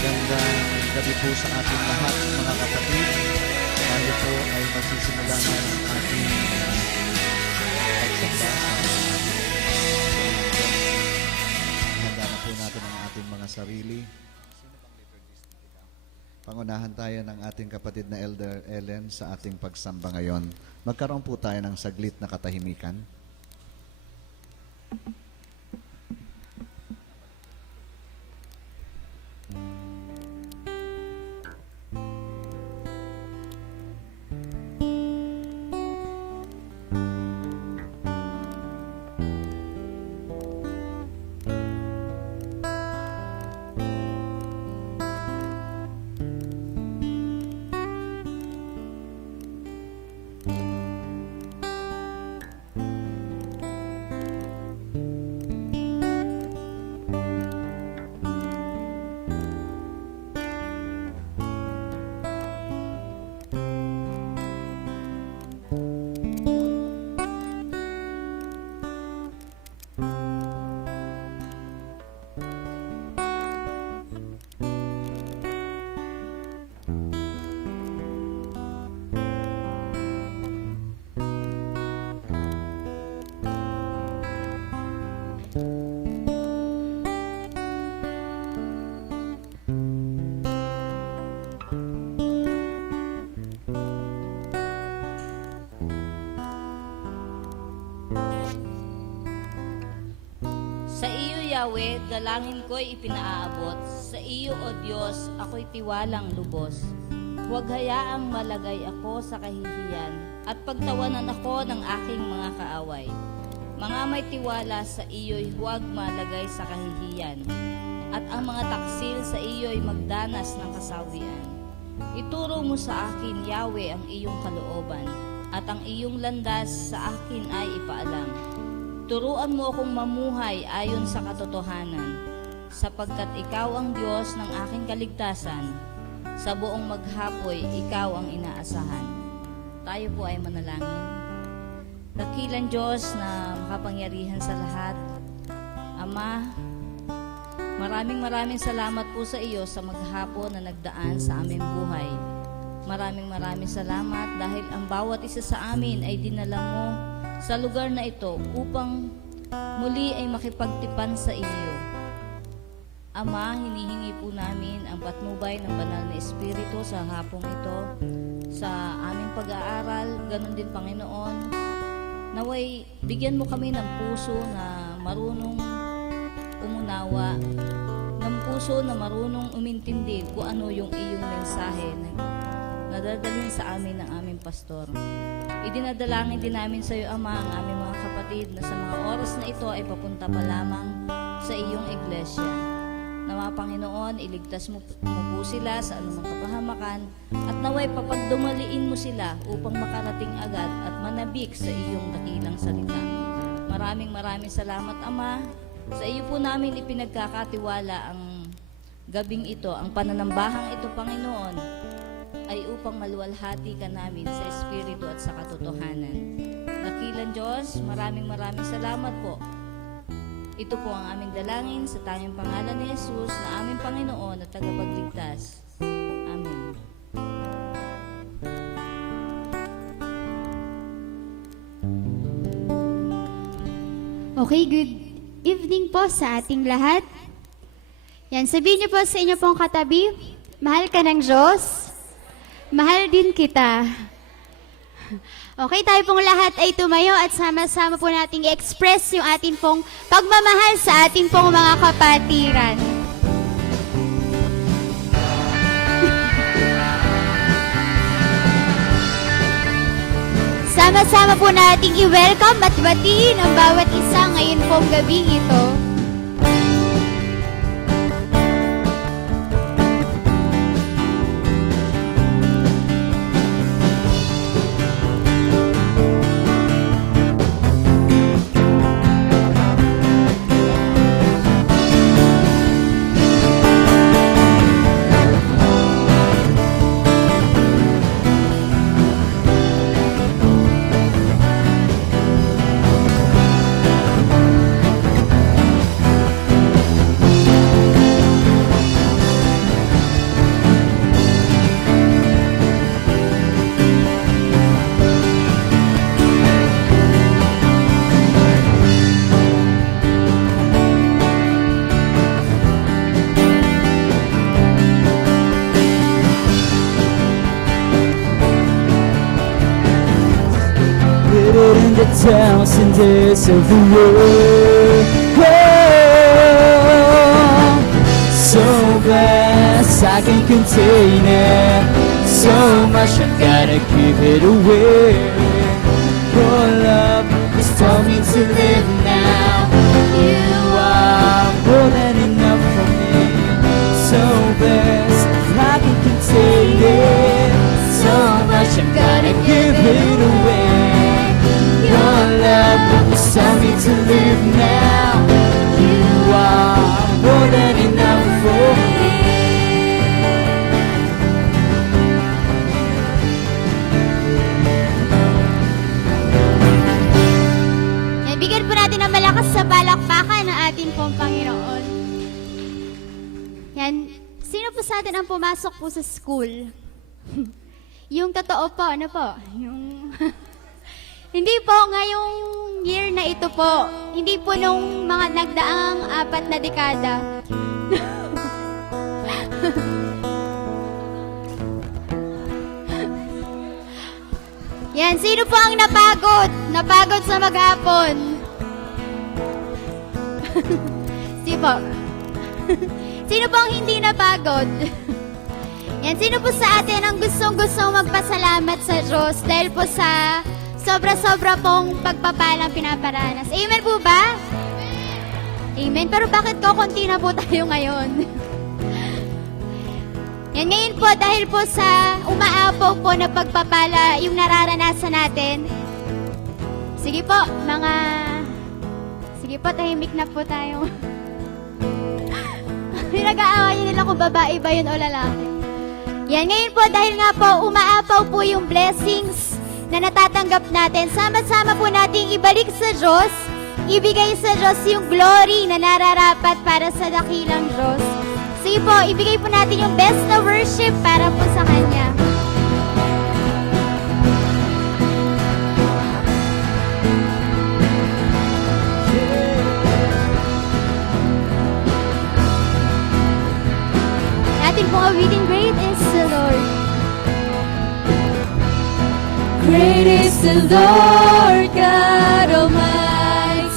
Magandang gabi po sa ating lahat, mga kapatid. Tayo po ay magsisimula na ng ating pagsamba sa handa na po natin ang ating mga sarili. Pangunahan tayo ng ating kapatid na Elder Ellen sa ating pagsamba ngayon. Magkaroon po tayo ng saglit na katahimikan. Sa iyo, Yahweh, dalangin ko'y ipinaaabot. Sa iyo, O Diyos, ako'y tiwalang lubos. Huwag hayaang malagay ako sa kahihiyan at pagtawanan ako ng aking mga kaaway. Mga may tiwala sa iyo'y huwag malagay sa kahihiyan at ang mga taksil sa iyo'y magdanas ng kasawian. Ituro mo sa akin, Yahweh, ang iyong kalooban at ang iyong landas sa akin ay ipaalam. Turuan mo akong mamuhay ayon sa katotohanan, sapagkat ikaw ang Diyos ng aking kaligtasan. Sa buong maghapoy, ikaw ang inaasahan. Tayo po ay manalangin. Dakilang Diyos na makapangyarihan sa lahat. Ama, maraming salamat po sa iyo sa maghapon na nagdaan sa aming buhay. Maraming salamat dahil ang bawat isa sa amin ay dinala mo sa lugar na ito upang muli ay makipagtipan sa iyo. Ama, hinihingi po namin ang patnubay ng banal na Espiritu sa hapong ito, sa aming pag-aaral, ganun din Panginoon. Naway, bigyan mo kami ng puso na marunong umunawa, ng puso na marunong umintindi kung ano yung iyong mensahe na nadadalhin sa amin ng aming pastor. Idinadalangin din namin sa iyo, Ama, ang aming mga kapatid na sa mga oras na ito ay papunta pa lamang sa iyong iglesia. Nawa, Panginoon, iligtas mo po sila sa anumang kapahamakan at naway papagdumaliin mo sila upang makarating agad at manabik sa iyong dakilang salita. Maraming salamat, Ama. Sa iyo po namin ipinagkakatiwala ang gabing ito, ang pananambahang ito, Panginoon, ay upang maluwalhati ka namin sa Espiritu at sa katotohanan. Dakilang Diyos, maraming salamat po. Ito po ang aming dalangin sa tanging pangalan ni Jesus na aming Panginoon at tagapagligtas. Amen. Okay, good evening po sa ating lahat. Yan, sabihin niyo po sa inyo pong katabi, mahal ka ng Diyos. Mahal din kita. Okay, tayo pong lahat ay tumayo at sama-sama po nating i-express yung ating pong pagmamahal sa ating pong mga kapatiran. Sama-sama po nating i-welcome at batiin ang bawat isa ngayon pong gabing ito. 1,000 days of the world. So blessed I can contain it. So much I gotta give it away. Your love has taught me to live now. You are more than enough for me. So blessed I can contain it. So much I'm gonna give it away. Your love has taught me to live now. You are more than enough for me. Yan, bigyan po natin ng malakas sa palakpakan ng ating pong Panginoon. Yan, sino po sa atin ang pumasok po sa school? Yung totoo po, ano po? Yung... Hindi po ngayong year na ito po. Hindi po nung mga nagdaang 4 na dekada. Yan, sino po ang napagod? Napagod sa maghapon. Sino po? Sino po ang hindi napagod? Yan, sino po sa atin ang gustong-gustong magpasalamat sa Diyos dahil po sa sobra-sobra pong pagpapalang pinaparanas. Amen po ba? Amen. Pero bakit konti na po tayo ngayon? Yan, ngayon po dahil po sa umaapaw po na pagpapala yung nararanasan natin. Sige po, sige po, tahimik na po tayo. Pinag-aawayan nila kung babae ba yun o lalaki. Yan, ngayon po dahil nga po umaapaw po yung blessings na natatanggap natin, sama-sama po nating ibalik sa Diyos, ibigay sa Diyos yung glory na nararapat para sa dakilang Diyos. Sige po, ibigay po natin yung best na worship para po sa Kanya. Natin pong awitin, great is the Lord. Great is the Lord God Almighty.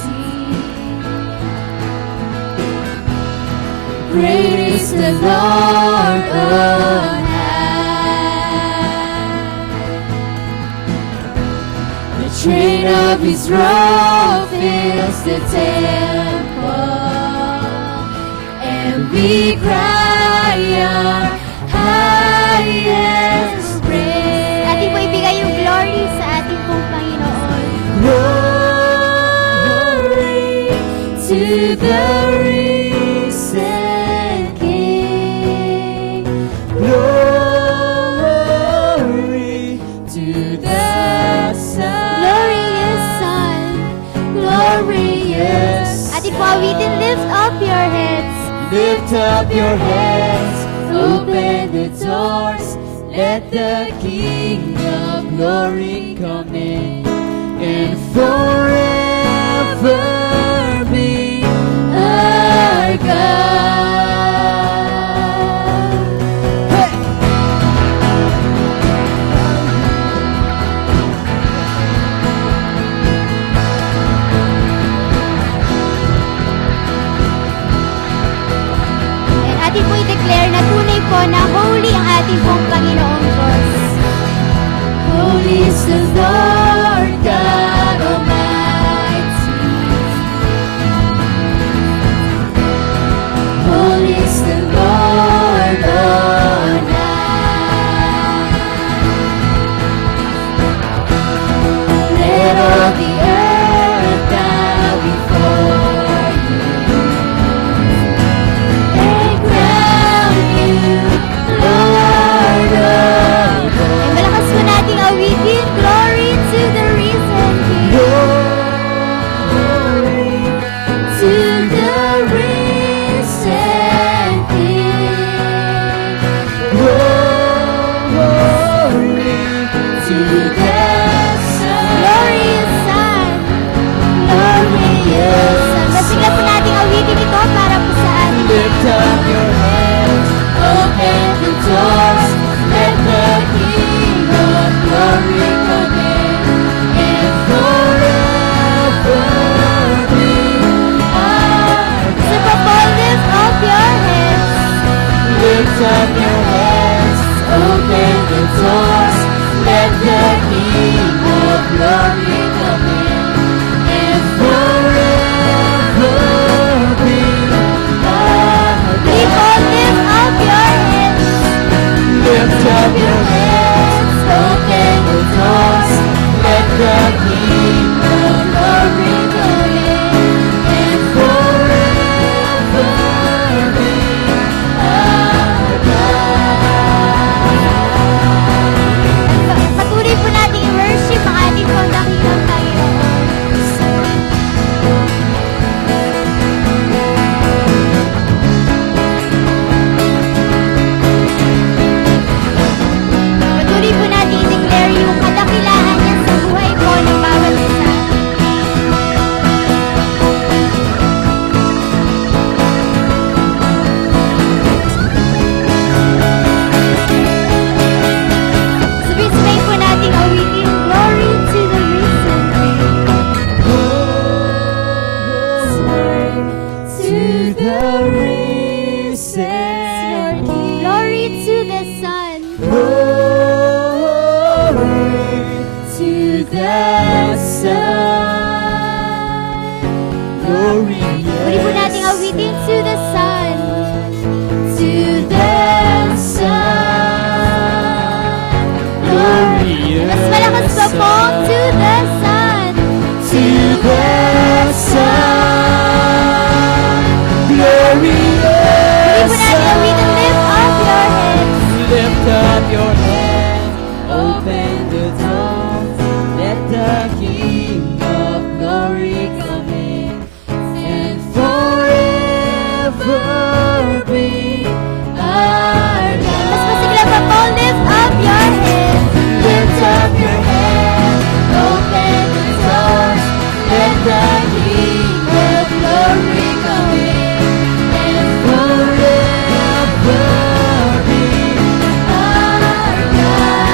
Great is the Lord on high. The train of His robe fills the temple, and we cry our highest praise. Ating po ibigay yung glory sa ating pong Panginoon. Glory to the risen King. Glory to the Son. Glorious Son, Glorious ating po awitin, lift up your heads. Lift up your heads, open the doors, let the King of glory come in, and forever be our God. Hey! And ating po i-declare na tunay po na holy ang ating pong Panginoong Diyos. Holy is the Lord God Almighty. Holy is the Lord on high. Let all the earth bow before you and crown you Lord of all. And malakas po nating awitin, glory to Lift up your heads, open the doors, let the King of Glory come in, and forever be our People, lift up your heads. Lift up your heads, open the doors, let the King of Glory come in, and forever be our God. Patuloy po natin i-worship ang ating pong dakilang Panginoon. Patuloy po natin i-declare yung kadakilaan niya sa buhay po ng bawat isa. Sabay-sabay po natin awitin, Glory to the risen King. To the risen Glory to the Son. Glory to the Son. Glory, Muli po natin awitin to the Son. to the Son. Glory, Mas malakas pa po, to the Son. to the Son. Glory, Muli po natin awitin, lift up your heads. Lift up your head, open the doors, let the King of Glory come in, and forever be our Mas God. masigla pa po, lift up your heads. Lift up your head, open the doors, let the King of Glory come in, and forever be our God.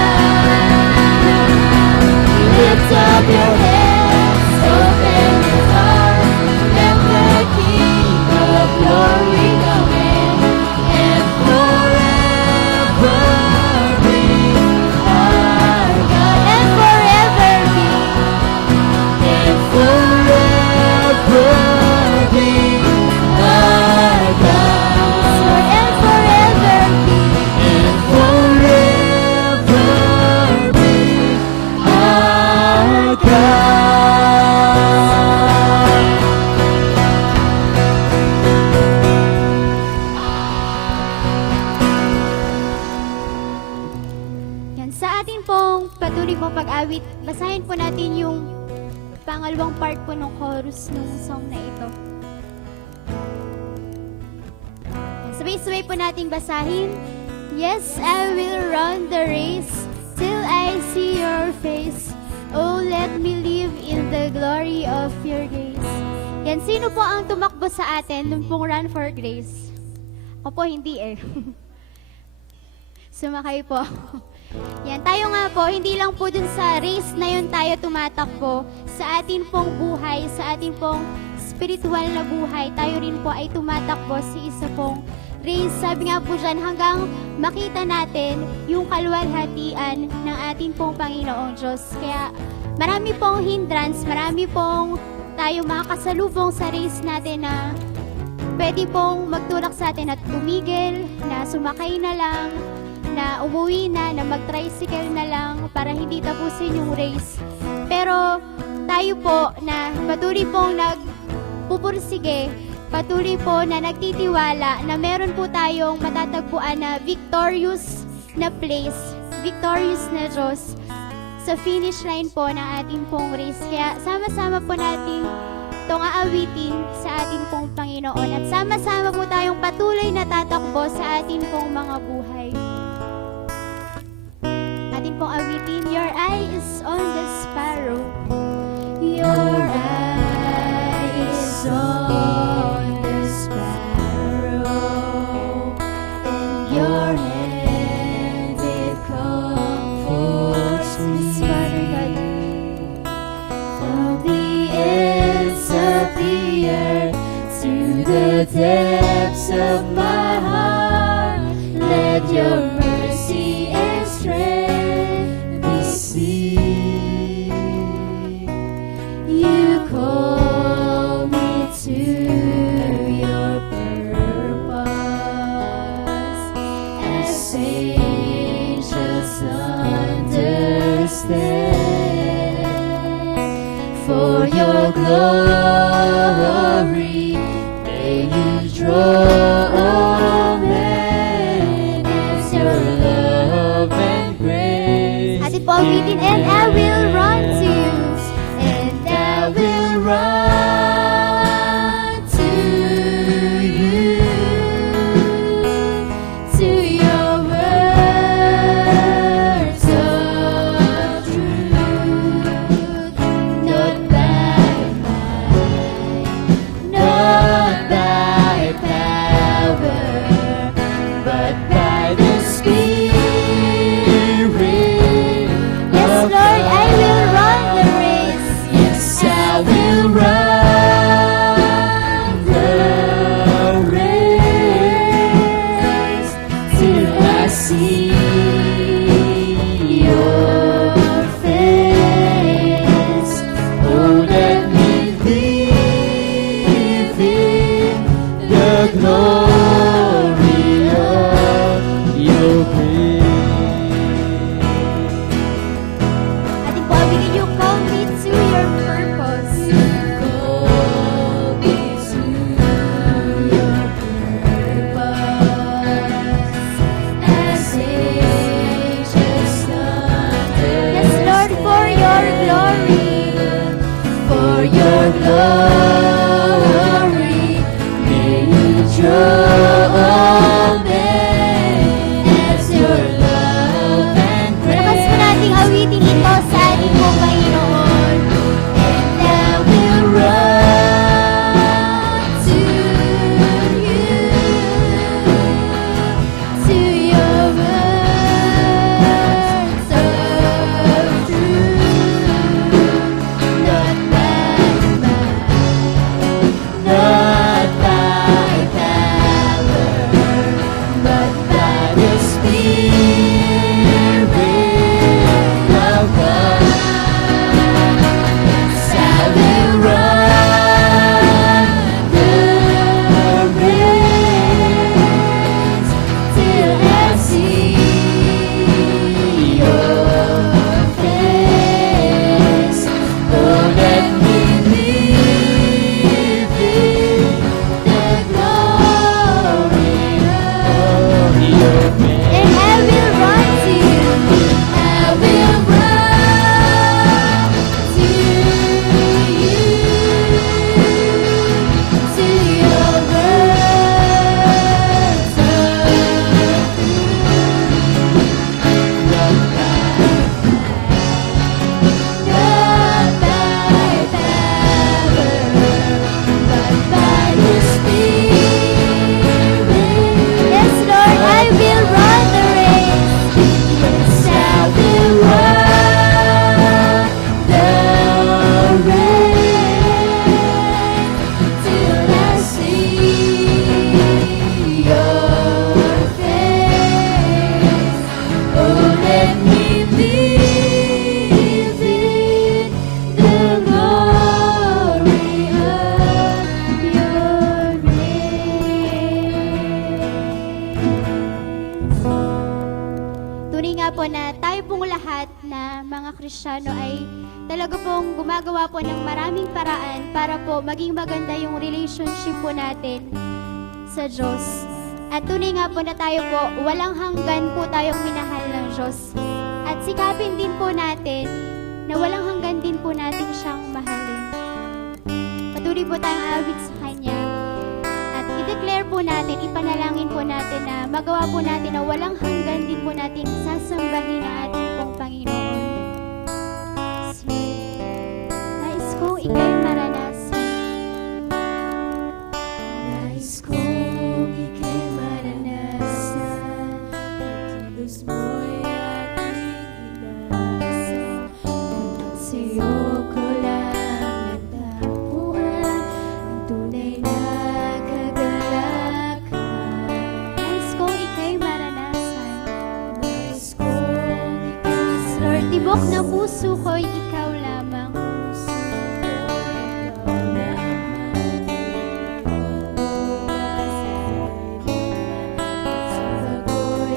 Lift up your heads, open the doors, let the King of Glory come in, and forever be our God. And forever be. And forever be our God. And forever be. And forever be our God. Yan, sa atin pong patuloy pong pag-awit, basahin po natin yung pangalawang part po ng chorus ng song na ito. Yan, sabay-sabay po nating basahin. Yes, I will run the race till I see your face. Oh, let me live in the glory of your grace. Yan, sino po ang tumakbo sa atin nung pong Run for Grace? Ako po, hindi eh. Sumakay po. Yan, tayo nga po, hindi lang po dun sa race na yun tayo tumatakbo. Sa atin pong buhay, sa atin pong spiritual na buhay, tayo rin po ay tumatakbo sa isa pong race. Sabi nga po dyan, hanggang makita natin yung kaluwalhatian ng ating pong Panginoong Diyos. Kaya marami pong hindrance, marami pong tayo makakasalubong sa race natin na pwede pong magtulak sa atin at tumigil, na sumakay na lang, na umuwi na mag-tricycle na lang para hindi tapusin yung race. Pero tayo po na patuloy pong nagpupursige, patuloy po na nagtitiwala na meron po tayong matatagpuan na victorious na place, victorious na Diyos sa finish line po ng ating pong race. Kaya sama-sama po natin itong aawitin sa ating pong Panginoon at sama-sama po tayong patuloy na tatakbo sa ating pong mga buhay. Ating pong awitin, your eye is on the sparrow. Your eye is on the sparrow, and your hand it comforts me. From the ends of the earth to the depths of my heart, as angels understand. For your glory, may you draw all men as your love and grace. Atin po awitin, and I will run to you. And I will run to you, to your words of truth, not by might, not by power, but by the Spirit. Yes, Lord, I will run the race. Yes, I will run the race till I see your face. Oh, let me live in the glory of your grace. Atin po awitin, you call me to your purpose. Call me to your purpose, as angels Yes, Lord, for your glory. for your glory, may you draw all men as your love and Malakas po nating awitin ito sa ating pong Panginoon. And I will run to you, To your words of truth, not by might, not by power, but by the Spirit of God. So I will run the race till I see your face. Oh, let me live in the glory of your grace. and I will run to you. I will run to you, to your words of truth, not by power, but by the Spirit. Yes, Lord, I will run the race. Yes, I will run the race till I see your face. Oh, let me live in the glory of your grace. Tunay nga po na tayo pong lahat na mga Kristiyano ay talaga pong gumagawa po ng maraming paraan para po maging maganda yung relationship po natin sa Diyos. At tunay nga po na tayo po, walang hanggan po tayong minahal ng Diyos. At sikapin din po natin na walang hanggan din po natin siyang mahalin. Patuloy po tayong awit sa Kanya. At i-declare po natin, ipanalangin po natin na magawa po natin na walang hanggan din po natin sasambahin ang ating pong Panginoon. Nais kong ika'y maranasan. Nais kong ika'y maranasan, pagkilos mo'y aking inaasahan. Sa'yo ko lang natapuan ang tunay na kagalakan. Nais kong ika'y maranasan. Nais kong ika'y Lord, tibok ng puso ko'y ikaw lamang. Sa ako'y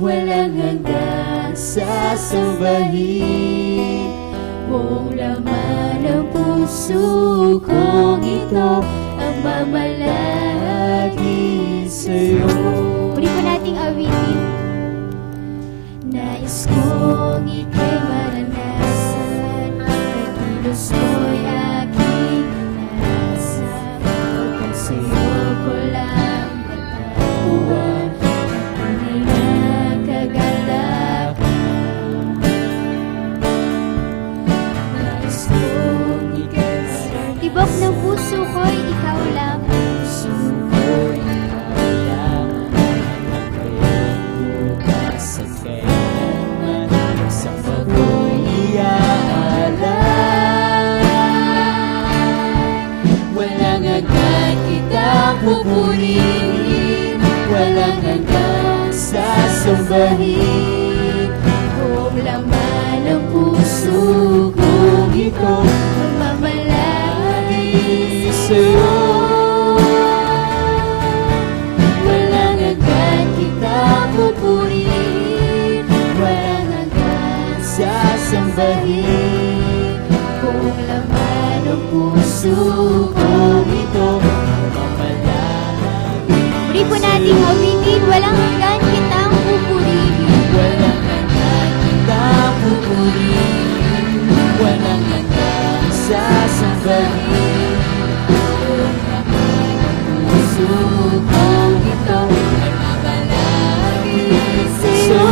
walang hanggang sasambahin. Buong laman ng puso kong ito ang mamalagi sa'yo. Muli po nating awitin. Nais kong ika'y maranasan, pagkilos ko'y aking nasa, upang sa'yo ko lang matatagpuan ang tunay na kagalakan. Nais kong ika'y maranasan, Tibok ng puso ko'y ikaw lang. puso ko'y ikaw lang, bukas at kailanman, sa pag-uwi iaalay. Walang hanggan kitang pupurihin, walang hanggang sasambahin. Buong laman ng puso kong ito ang mamalagi sa'yo. Walang hanggan kitang pupurihin, walang hanggang sasambahin. Buong laman ng puso kong ito ang mamalagi. Muli po nating awitin. Walang hanggan kitang pupurihin. Walang hanggan kitang pupurihin, walang hanggang sasambahin. Buong laman ng puso kong ito ay mamalagi sa'yo.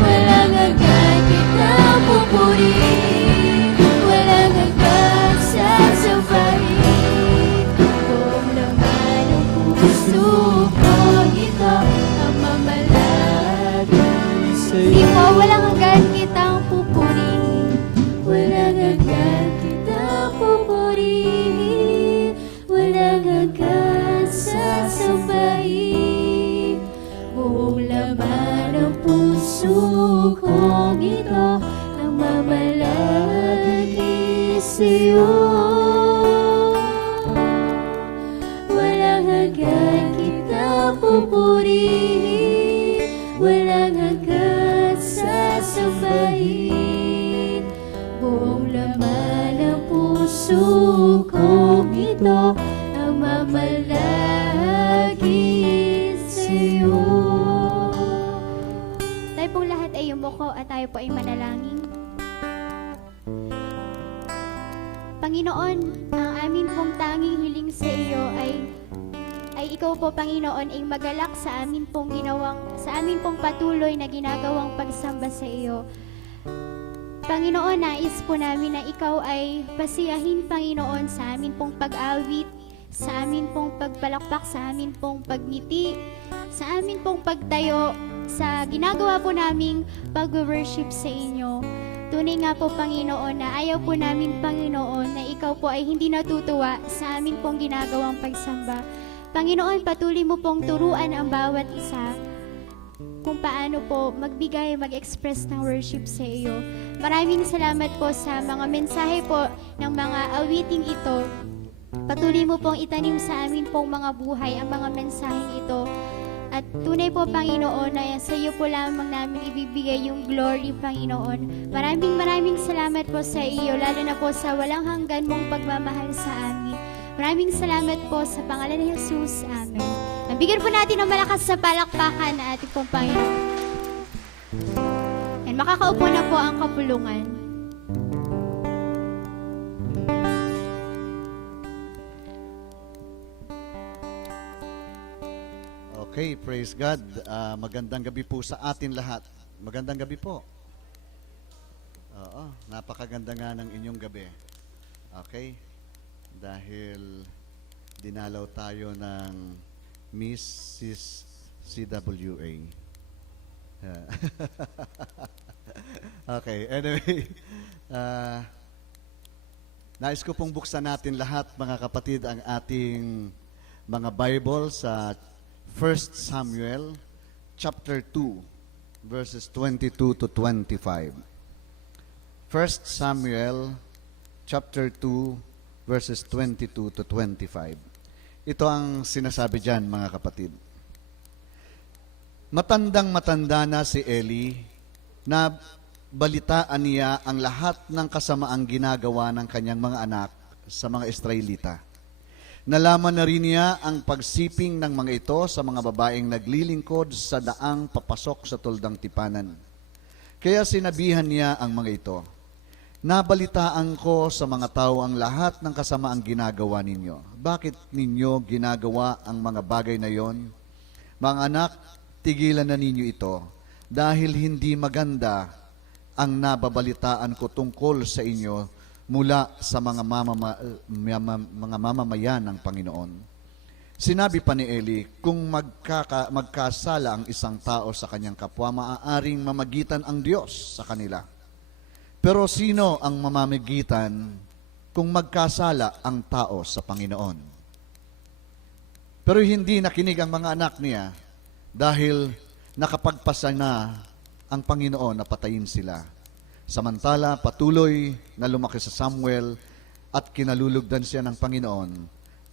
Walang hanggan kitang pupurihin, walang hanggang sasambahin. Buong laman ng puso kong ito ang mamalagi Hindi sa'yo. po, walang hanggan kitang pupurihin. Walang hanggan kitang pupurihin, walang hanggan sasambahin. Buong laman ng puso kong ito ang mamalagi sa'yo. Walang hanggan kitang pupurihin, walang hanggan sasambahin. Buong laman ng puso kong ito ang mamalagi sa'yo. Tayo pong lahat ay yumuko at tayo po ay manalangin. Panginoon, ang amin pong tanging hiling sa iyo ay ikaw po, Panginoon, ay magalak sa amin pong patuloy na ginagawang pagsamba sa iyo. Panginoon, nais po namin na ikaw ay pasiyahin, Panginoon, sa amin pong pag-awit, sa amin pong pagpalakpak, sa amin pong pagngiti, sa amin pong pagtayo, sa ginagawa po naming pag-worship sa inyo. Tunay nga po, Panginoon, na ayaw po namin, Panginoon, na ikaw po ay hindi natutuwa sa amin pong ginagawang pagsamba. Panginoon, patuloy mo pong turuan ang bawat isa kung paano po magbigay, mag-express ng worship sa iyo. Maraming salamat po sa mga mensahe po ng mga awiting ito. Patuloy mo pong itanim sa amin pong mga buhay ang mga mensaheng ito. At tunay po, Panginoon, na sa iyo po lamang namin ibibigay yung glory, Panginoon. Maraming salamat po sa iyo, lalo na po sa walang hanggan mong pagmamahal sa amin. Maraming salamat po sa pangalan ni Jesus. Amen. Nabigyan po natin ng malakas sa palakpakan na ating pong Panginoon. Yan, makakaupo na po ang kapulungan. Okay, praise God. Magandang gabi po sa atin lahat. Magandang gabi po. Oo, napakaganda nga ng inyong gabi. Okay? Dahil dinalaw tayo ng Mrs. CWA. Okay, anyway. Nais ko pong buksan natin lahat, mga kapatid, ang ating mga Bible sa 1 Samuel chapter 2 verses 22 to 25. 1 Samuel chapter 2 verses 22 to 25. Ito ang sinasabi diyan, mga kapatid. Matandang-matanda na si Eli na balitaan niya ang lahat ng kasamaang ginagawa ng kanyang mga anak sa mga Israelita. Nalaman na rin niya ang pagsiping ng mga ito sa mga babaeng naglilingkod sa daang papasok sa tuldang tipanan. Kaya sinabihan niya ang mga ito, "Nabalitaan ko sa mga tao ang lahat ng kasamaang ginagawa ninyo. Bakit ninyo ginagawa ang mga bagay na yon? Mga anak, tigilan na ninyo ito, dahil hindi maganda ang nababalitaan ko tungkol sa inyo mula sa mga mamamayan ng Panginoon." Sinabi pa ni Eli, kung magkasala ang isang tao sa kanyang kapwa, maaaring mamagitan ang Diyos sa kanila. Pero sino ang mamamagitan kung magkasala ang tao sa Panginoon? Pero hindi nakinig ang mga anak niya dahil nakapagpasa na ang Panginoon na patayin sila. Samantala, patuloy na lumaki sa Samuel at kinalulugdan siya ng Panginoon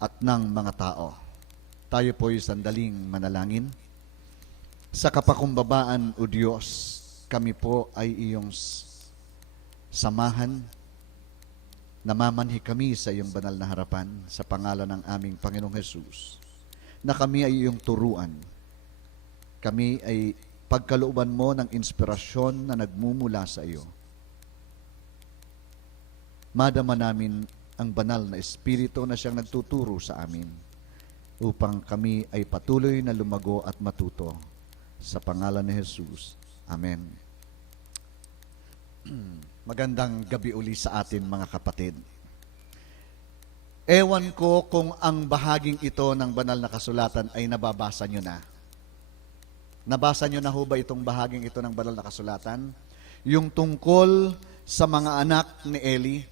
at ng mga tao. Tayo po'y sandaling manalangin. Sa kapakumbabaan, O Diyos, kami po ay iyong samahan. Namamanhi kami sa iyong banal na harapan sa pangalan ng aming Panginoong Hesus, na kami ay iyong turuan. Kami ay pagkalooban mo ng inspirasyon na nagmumula sa iyo. Madama namin ang banal na Espiritu na siyang nagtuturo sa amin upang kami ay patuloy na lumago at matuto. Sa pangalan ni Jesus. Amen. Magandang gabi uli sa atin, mga kapatid. Ewan ko kung ang bahaging ito ng banal na kasulatan ay nababasa nyo na. Nabasa nyo na ho ba itong bahaging ito ng banal na kasulatan? Yung tungkol sa mga anak ni Eli.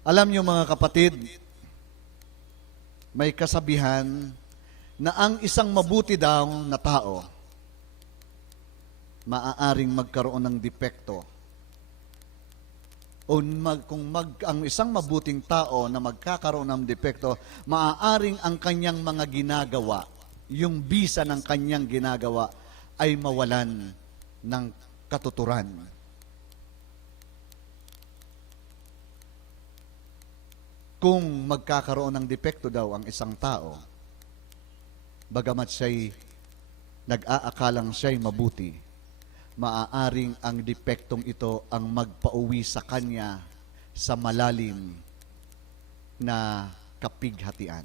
Alam nyo, mga kapatid, may kasabihan na ang isang mabuti daw na tao maaaring magkaroon ng depekto. O ang isang mabuting tao na magkakaroon ng depekto, maaaring ang kanyang mga ginagawa, yung bisa ng kanyang ginagawa, ay mawalan ng katuturan. Kung magkakaroon ng depekto daw ang isang tao, bagamat siya'y nag-aakalang siya'y mabuti, maaaring ang depektong ito ang magpauwi sa kanya sa malalim na kapighatian.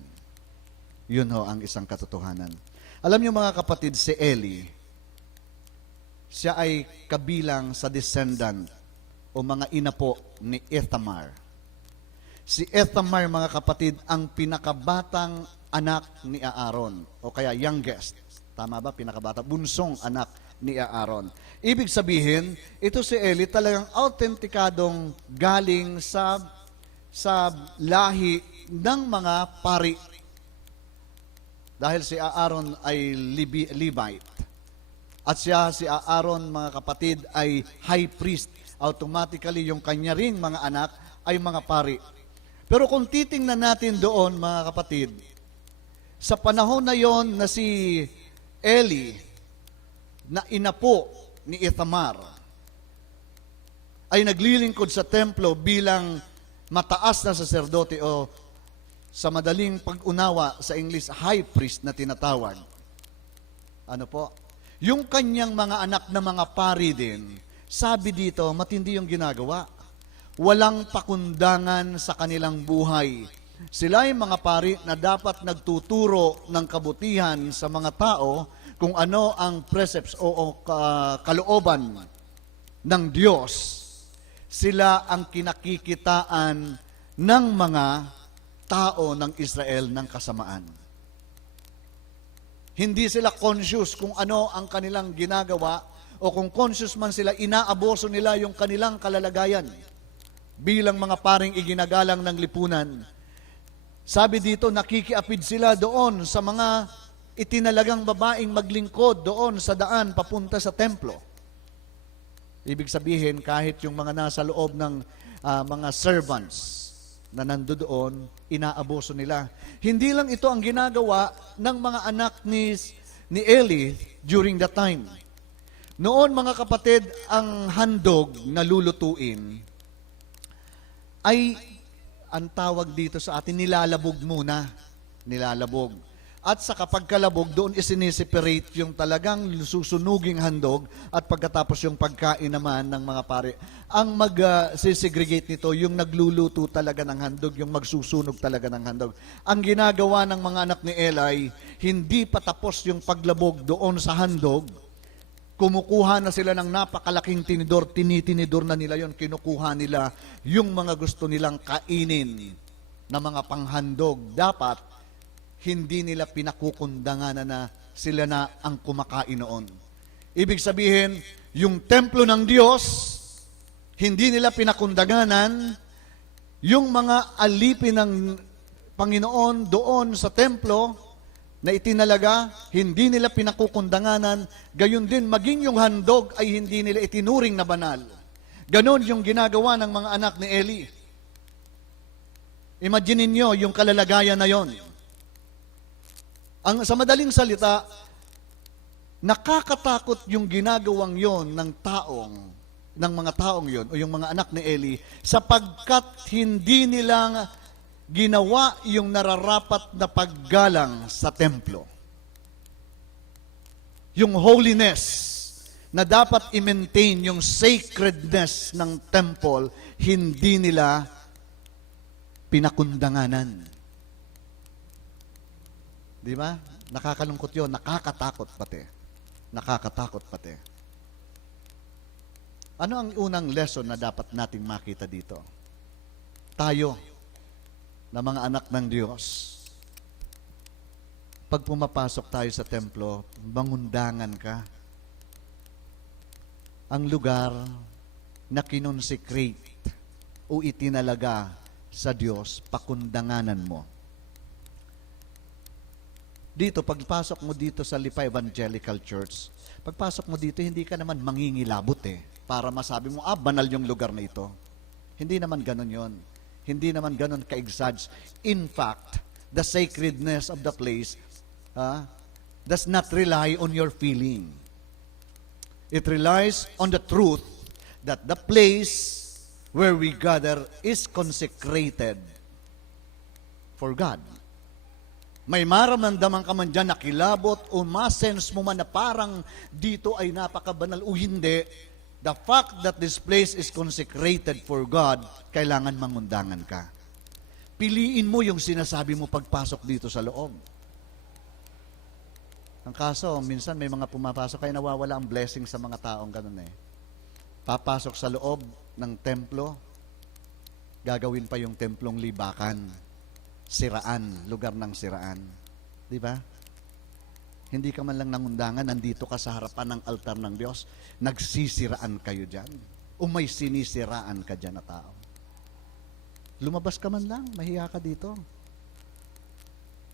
Yun ho ang isang katotohanan. Alam niyo, mga kapatid, si Eli, siya ay kabilang sa descendant o mga inapo ni Ithamar. Si Ithamar, mga kapatid, ang pinakabatang anak ni Aaron, o kaya youngest. Tama ba? Pinakabata. Bunsong anak ni Aaron. Ibig sabihin, ito si Eli talagang autentikadong galing sa lahi ng mga pari. Dahil si Aaron ay Levite. At si Aaron, mga kapatid, ay high priest. Automatically, yung kanya ring mga anak ay mga pari. Pero kung titingnan natin doon, mga kapatid, sa panahon na yon na si Eli, na inapo ni Ithamar, ay naglilingkod sa templo bilang mataas na saserdote o sa madaling pag-unawa sa English, high priest na tinatawag. Ano po? Yung kanyang mga anak na mga pari din, sabi dito, matindi yung ginagawa. Walang pakundangan sa kanilang buhay. Sila ay mga pari na dapat nagtuturo ng kabutihan sa mga tao kung ano ang precepts o kalooban ng Diyos. Sila ang kinakikitaan ng mga tao ng Israel ng kasamaan. Hindi sila conscious kung ano ang kanilang ginagawa o kung conscious man sila, inaaboso nila yung kanilang kalalagayan bilang mga paring iginagalang ng lipunan. Sabi dito, nakikiapid sila doon sa mga itinalagang babaeng maglingkod doon sa daan papunta sa templo. Ibig sabihin, kahit yung mga nasa loob ng mga servants na nandoon, inaaboso nila. Hindi lang ito ang ginagawa ng mga anak ni Eli during that time. Noon, mga kapatid, ang handog na lulutuin ay, ang tawag dito sa atin, nilalabog muna. Nilalabog. At sa kapag kalabog, doon isiniseparate yung talagang susunuging handog at pagkatapos yung pagkain naman ng mga pare. Ang mag-segregate nito, yung nagluluto talaga ng handog, yung magsusunog talaga ng handog. Ang ginagawa ng mga anak ni Eli, hindi pa tapos yung paglabog doon sa handog, kumukuha na sila ng napakalaking tinidor, tinitinidor na nila yon, kinukuha nila yung mga gusto nilang kainin na mga panghandog. Dapat, hindi nila pinakukundangan na sila na ang kumakain noon. Ibig sabihin, yung templo ng Diyos, hindi nila pinakundanganan, yung mga alipin ng Panginoon doon sa templo, na itinalaga, hindi nila pinakukundanganan, gayon din, maging yung handog ay hindi nila itinuring na banal. Ganon yung ginagawa ng mga anak ni Eli. Imagine niyo yung kalalagayan na yon. Sa madaling salita, nakakatakot yung ginagawang yon ng mga taong yon, o yung mga anak ni Eli, sapagkat hindi nila ginawa yung nararapat na paggalang sa templo. Yung holiness na dapat i-maintain, yung sacredness ng temple, hindi nila pinakundanganan. Di ba? Nakakalungkot yun, nakakatakot pati. Nakakatakot pati. Ano ang unang lesson na dapat nating makita dito? Tayo, na mga anak ng Diyos, pag pumapasok tayo sa templo, mangundangan ka. Ang lugar na kinonsecrate o itinalaga sa Diyos, pakundanganan mo. Dito, pagpasok mo dito sa Lipa Evangelical Church, pagpasok mo dito, hindi ka naman mangingilabot para masabi mo, banal yung lugar na ito. Hindi naman ganun yon. Hindi naman ganun ka-exage. In fact, the sacredness of the place does not rely on your feeling. It relies on the truth that the place where we gather is consecrated for God. May maramdaman ka man dyan, nakilabot, o masense mo man na parang dito ay napakabanal o hindi, the fact that this place is consecrated for God, kailangan mangundangan ka. Piliin mo yung sinasabi mo pagpasok dito sa loob. Ang kaso, minsan may mga pumapasok kaya nawawala ang blessing sa mga taong ganun Papasok sa loob ng templo, gagawin pa yung templong libakan, siraan, lugar ng siraan. Di ba? Hindi ka man lang nangundangan, nandito ka sa harapan ng altar ng Diyos, nagsisiraan kayo dyan. O may sinisiraan ka dyan na tao. Lumabas ka man lang, mahiya ka dito.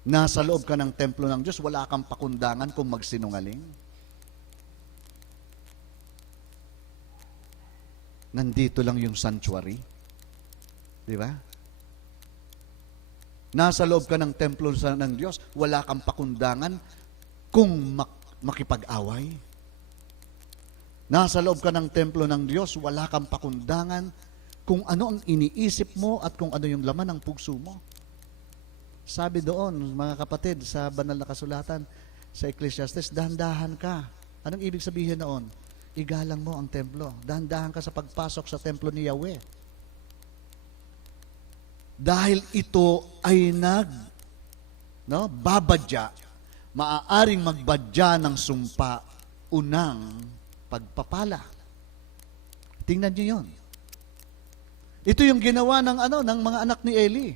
Nasa loob ka ng templo ng Diyos, wala kang pakundangan kung magsinungaling. Nandito lang yung sanctuary. Di ba? Nasa loob ka ng templo ng Diyos, wala kang pakundangan kung makipag-away. Nasa loob ka ng templo ng Diyos, wala kang pakundangan kung ano ang iniisip mo at kung ano yung laman ng puso mo. Sabi doon, mga kapatid, sa banal na kasulatan, sa Ecclesiastes, dahan-dahan ka. Anong ibig sabihin noon? Igalang mo ang templo. Dahan-dahan ka sa pagpasok sa templo ni Yahweh. Dahil ito ay babadya, maaaring magbadya ng sumpa unang pagpapala. Tingnan niyo yon. Ito yung ginawa ng mga anak ni Eli.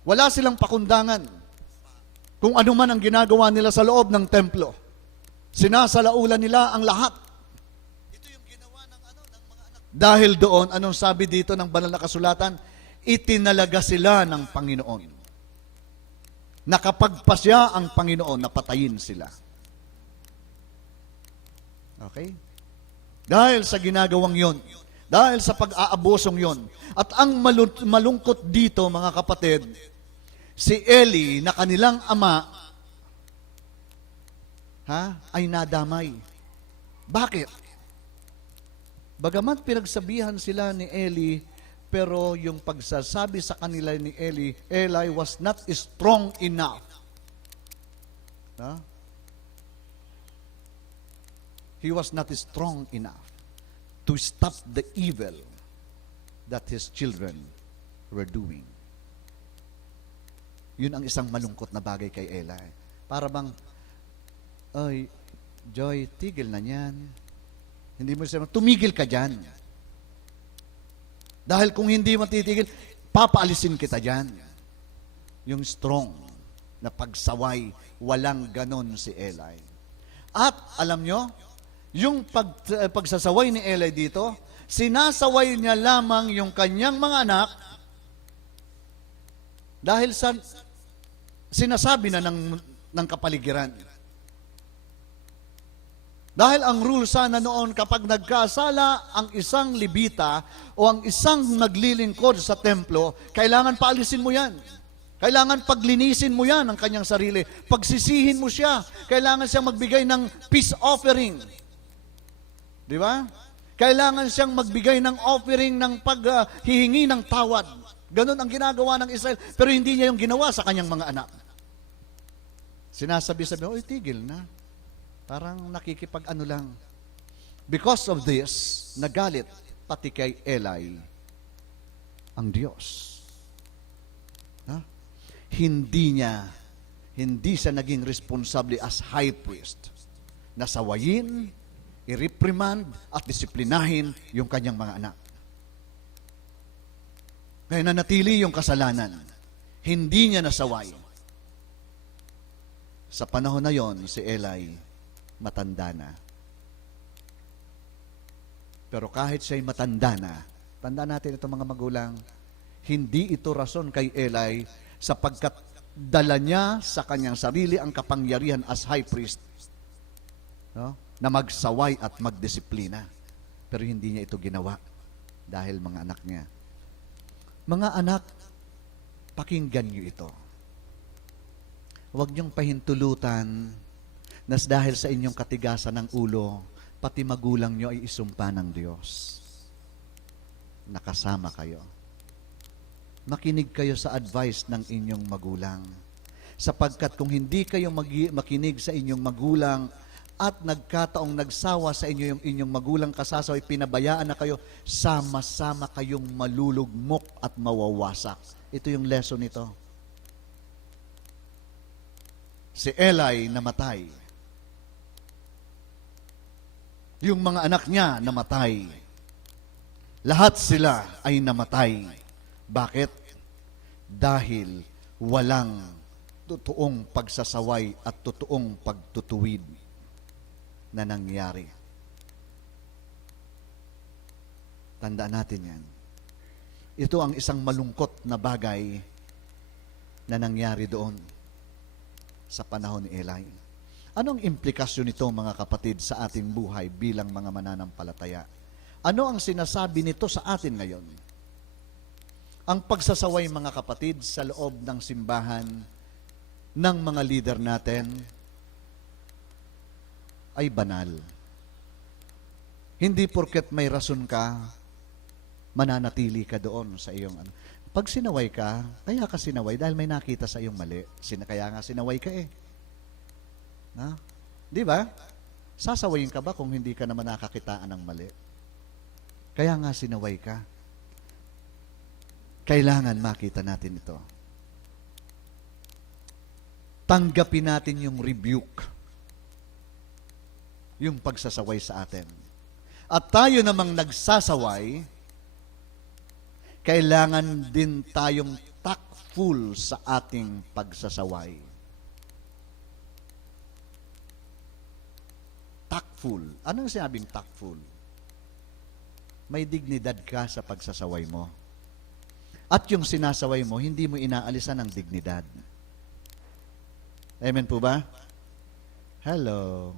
Wala silang pakundangan. Kung ano man ang ginagawa nila sa loob ng templo, sinasalaulan nila ang lahat. Ito yung ginawa ng mga anak. Dahil doon, anong sabi dito ng banal na kasulatan? Itinalaga sila ng Panginoon. Nakapagpasya ang Panginoon na patayin sila. Okay? Dahil sa ginagawang yon, dahil sa pag-aabusong yon, at ang malungkot dito, mga kapatid, si Eli na kanilang ama, ay nadamay. Bakit? Bagamat pinagsabihan sila ni Eli, pero yung pagsasabi sa kanila ni Eli was not strong enough. He was not strong enough to stop the evil that his children were doing. Yun ang isang malungkot na bagay kay Eli. Para bang, ay, Joy, tigil na yan. Hindi mo sabihin, tumigil ka dyan. Dahil kung hindi mo titigil, papaalisin kita dyan. Yung strong na pagsaway, walang ganon si Eli. At, alam nyo, yung pagsasaway ni Eli dito, sinasaway niya lamang yung kanyang mga anak dahil sa sinasabi na ng kapaligiran. Dahil ang rule sana noon, kapag nagkasala ang isang Levita o ang isang naglilingkod sa templo, kailangan paalisin mo yan. Kailangan paglinisin mo yan ang kanyang sarili. Pagsisihin mo siya. Kailangan siyang magbigay ng peace offering. Di ba? Kailangan siyang magbigay ng offering ng paghihingi ng tawad. Ganon ang ginagawa ng Israel. Pero hindi niya yung ginawa sa kanyang mga anak. Sinasabi-sabi, oy, tigil na. Parang nakikipag-ano lang. Because of this, nagalit pati kay Eli ang Diyos. Hindi siya naging responsable as high priest na sawayin, i-reprimand at disiplinahin yung kanyang mga anak. Kaya nanatili yung kasalanan. Hindi niya nasaway. Sa panahon na yon, si Eli matanda na. Pero kahit siya'y matanda na, tanda natin ito mga magulang, hindi ito rason kay Eli sapagkat dala niya sa kanyang sarili ang kapangyarihan as high priest, na magsaway at magdisiplina. Pero hindi niya ito ginawa dahil mga anak niya. Mga anak, pakinggan niyo ito. Huwag niyong pahintulutan na dahil sa inyong katigasan ng ulo, pati magulang niyo ay isumpa ng Diyos. Nakasama kayo. Makinig kayo sa advice ng inyong magulang. Sapagkat kung hindi kayo makinig sa inyong magulang at nagkataong nagsawa sa inyo yung inyong magulang kasasaway, pinabayaan na kayo, sama-sama kayong malulugmok at mawawasak. Ito yung lesson nito. Si Eli namatay. Yung mga anak niya namatay. Lahat sila ay namatay. Bakit? Dahil walang totoong pagsasaway at totoong pagtutuwid na nangyari. Tandaan natin yan. Ito ang isang malungkot na bagay na nangyari doon sa panahon ni Eli. Anong implikasyon nito, mga kapatid, sa ating buhay bilang mga mananampalataya? Ano ang sinasabi nito sa atin ngayon? Ang pagsasaway, mga kapatid, sa loob ng simbahan ng mga leader natin ay banal. Hindi porket may rason ka, mananatili ka doon sa iyong ano. Pag sinaway ka, kaya ka sinaway dahil may nakita sa iyong mali. Kaya nga sinaway ka eh. Di ba? Sasawayin ka ba kung hindi ka naman nakakitaan ng mali? Kaya nga sinaway ka. Kailangan makita natin ito. Tanggapin natin yung rebuke, yung pagsasaway sa atin. At tayo namang nagsasaway, kailangan din tayong tactful sa ating pagsasaway. Tactful. Anong sinabing tactful? May dignidad ka sa pagsasaway mo. At yung sinasaway mo, hindi mo inaalisan ng dignidad. Amen po ba? Hello.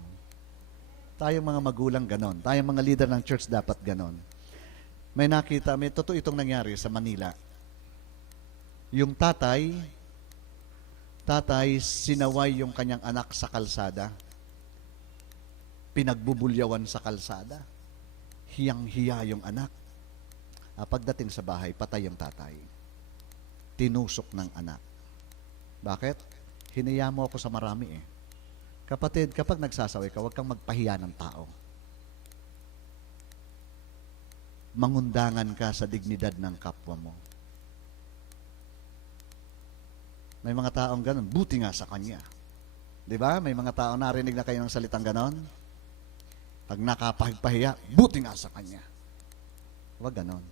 Tayong mga magulang ganon. Tayong mga leader ng church dapat ganon. May nakita, may totoo itong nangyari sa Manila. Yung tatay sinaway yung kanyang anak sa kalsada. Pinagbubulyawan sa kalsada. Hiyang-hiya yung anak. Pagdating sa bahay, patay yung tatay. Tinusok ng anak. Bakit? Hiniya mo ako sa marami eh. Kapatid, kapag nagsasaway ka, huwag kang magpahiya ng tao. Mangundangan ka sa dignidad ng kapwa mo. May mga taong ganun, buti nga sa kanya. Di ba? May mga taong narinig na kayo ng salitang ganon. Pag nakapagpahiya, buti nga sa kanya. Huwag ganon.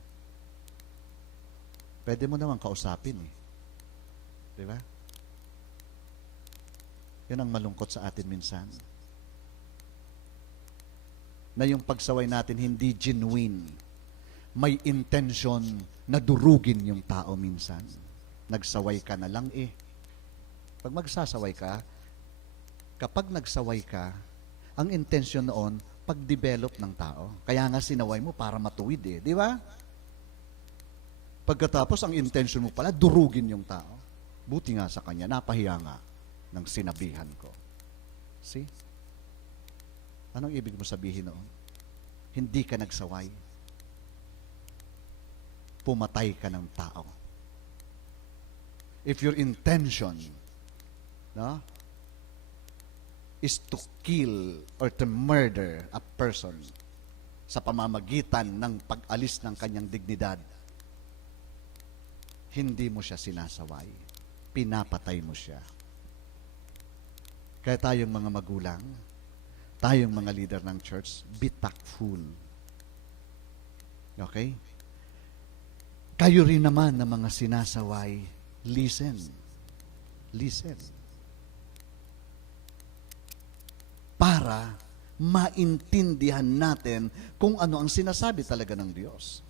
Pwede mo naman kausapin eh. Di ba? Yun ang malungkot sa atin minsan. Na yung pagsaway natin hindi genuine. May intention na durugin yung tao minsan. Nagsaway ka na lang eh. Pag magsasaway ka, kapag nagsaway ka, ang intention noon, pag-develop ng tao. Kaya nga sinaway mo para matuwid eh. Di ba? Pagkatapos, ang intention mo pala, durugin yung tao. Buti nga sa kanya, napahiya nga ng sinabihan ko. See? Anong ibig mo sabihin noon? Hindi ka nagsaway. Pumatay ka ng tao. If your intention, no, is to kill or to murder a person sa pamamagitan ng pag-alis ng kanyang dignidad, hindi mo siya sinasaway. Pinapatay mo siya. Kaya tayong mga magulang, tayong mga leader ng church, be tactful. Okay? Kayo rin naman na mga sinasaway, listen. Listen. Para maintindihan natin kung ano ang sinasabi talaga ng Diyos.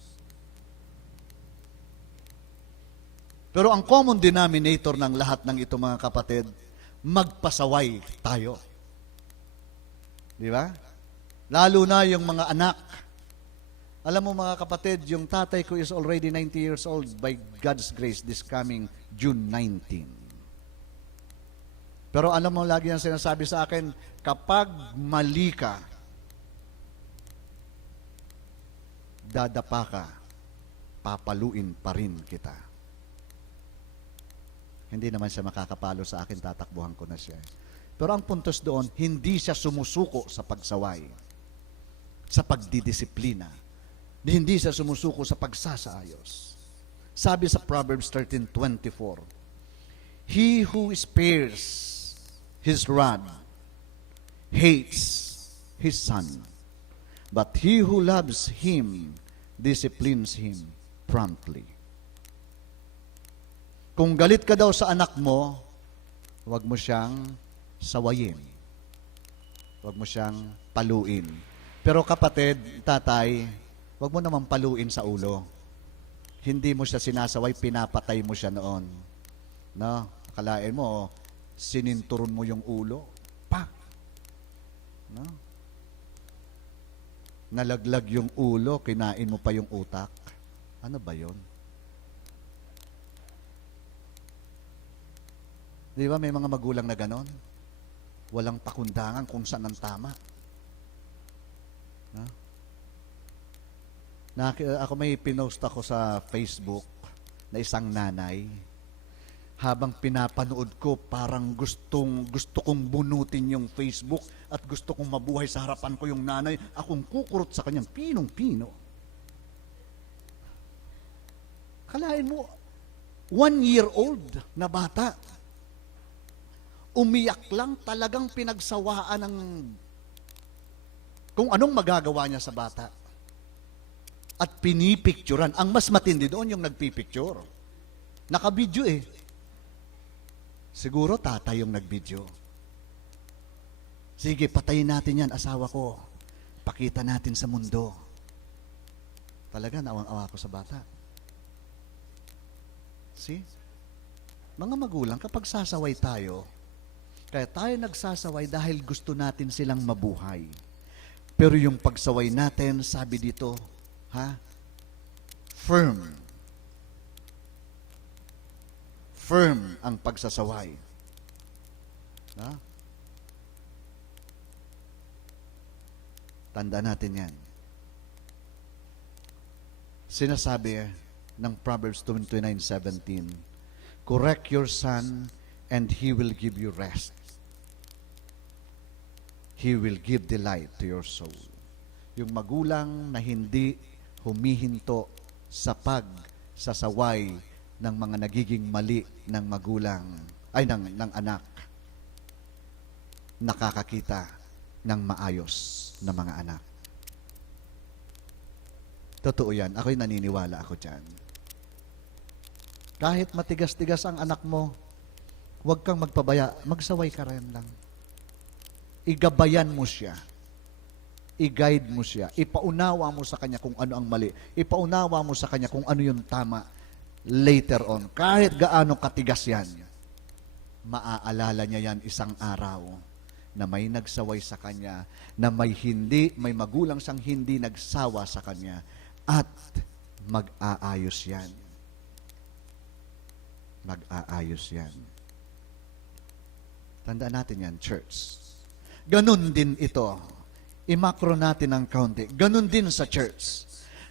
Pero ang common denominator ng lahat ng ito, mga kapatid, magpasaway tayo. Di ba? Lalo na yung mga anak. Alam mo mga kapatid, yung tatay ko is already 90 years old by God's grace this coming June 19. Pero alam mo, lagi ang sinasabi sa akin, kapag mali ka, dadapa ka, papaluin pa rin kita. Hindi naman siya makakapalo sa akin, tatakbuhan ko na siya. Pero ang puntos doon, hindi siya sumusuko sa pagsaway, sa pagdidisiplina. Hindi siya sumusuko sa pagsasayos. Sabi sa Proverbs 13:24, he who spares his rod hates his son, but he who loves him disciplines him promptly. Kung galit ka daw sa anak mo, huwag mo siyang sawayin. Huwag mo siyang paluin. Pero kapatid, tatay, huwag mo naman paluin sa ulo. Hindi mo siya sinasaway, pinapatay mo siya noon. No? Akalain mo, sininturon mo yung ulo. Pa! No? Nalaglag yung ulo, kinain mo pa yung utak. Ano ba yon? Di ba may mga magulang na ganon? Walang pakundangan kung saan ang tama. No? Ako may pinost ako sa Facebook na isang nanay. Habang pinapanood ko, parang gusto kong bunutin yung Facebook at gusto kong mabuhay sa harapan ko yung nanay. Akong kukurot sa kanyang pinong-pino. Kalain mo, 1-year-old na bata. Umiyak lang, talagang pinagsawaan ng kung anong magagawa niya sa bata. At pinipicturan. Ang mas matindi doon yung nagpipicture. Nakabidyo eh. Siguro tatay yung nagbidyo. Sige, patayin natin yan, asawa ko. Pakita natin sa mundo. Talaga, nawang-awa ko sa bata. See? Mga magulang, kapag sasaway tayo, kaya tayo nagsasaway dahil gusto natin silang mabuhay. Pero yung pagsaway natin, sabi dito, firm. Firm ang pagsasaway. Tandaan natin yan. Sinasabi ng Proverbs 29:17, correct your son and he will give you rest. He will give delight to your soul. Yung magulang na hindi humihinto sa pagsasaway ng mga nagiging mali ng magulang, ay ng anak, nakakakita ng maayos na mga anak. Totoo yan. Ako'y naniniwala ako dyan. Kahit matigas-tigas ang anak mo, huwag kang magpabaya. Magsaway ka rin lang. Igabayan mo siya. I-guide mo siya. Ipaunawa mo sa kanya kung ano ang mali. Ipaunawa mo sa kanya kung ano yung tama. Later on, kahit gaano katigas yan, maaalala niya yan isang araw na may nagsaway sa kanya, na may magulang siyang hindi nagsawa sa kanya, at mag-aayos yan. Mag-aayos yan. Tandaan natin yan, church. Ganun din ito. Imakro natin ng kaunti. Ganun din sa church.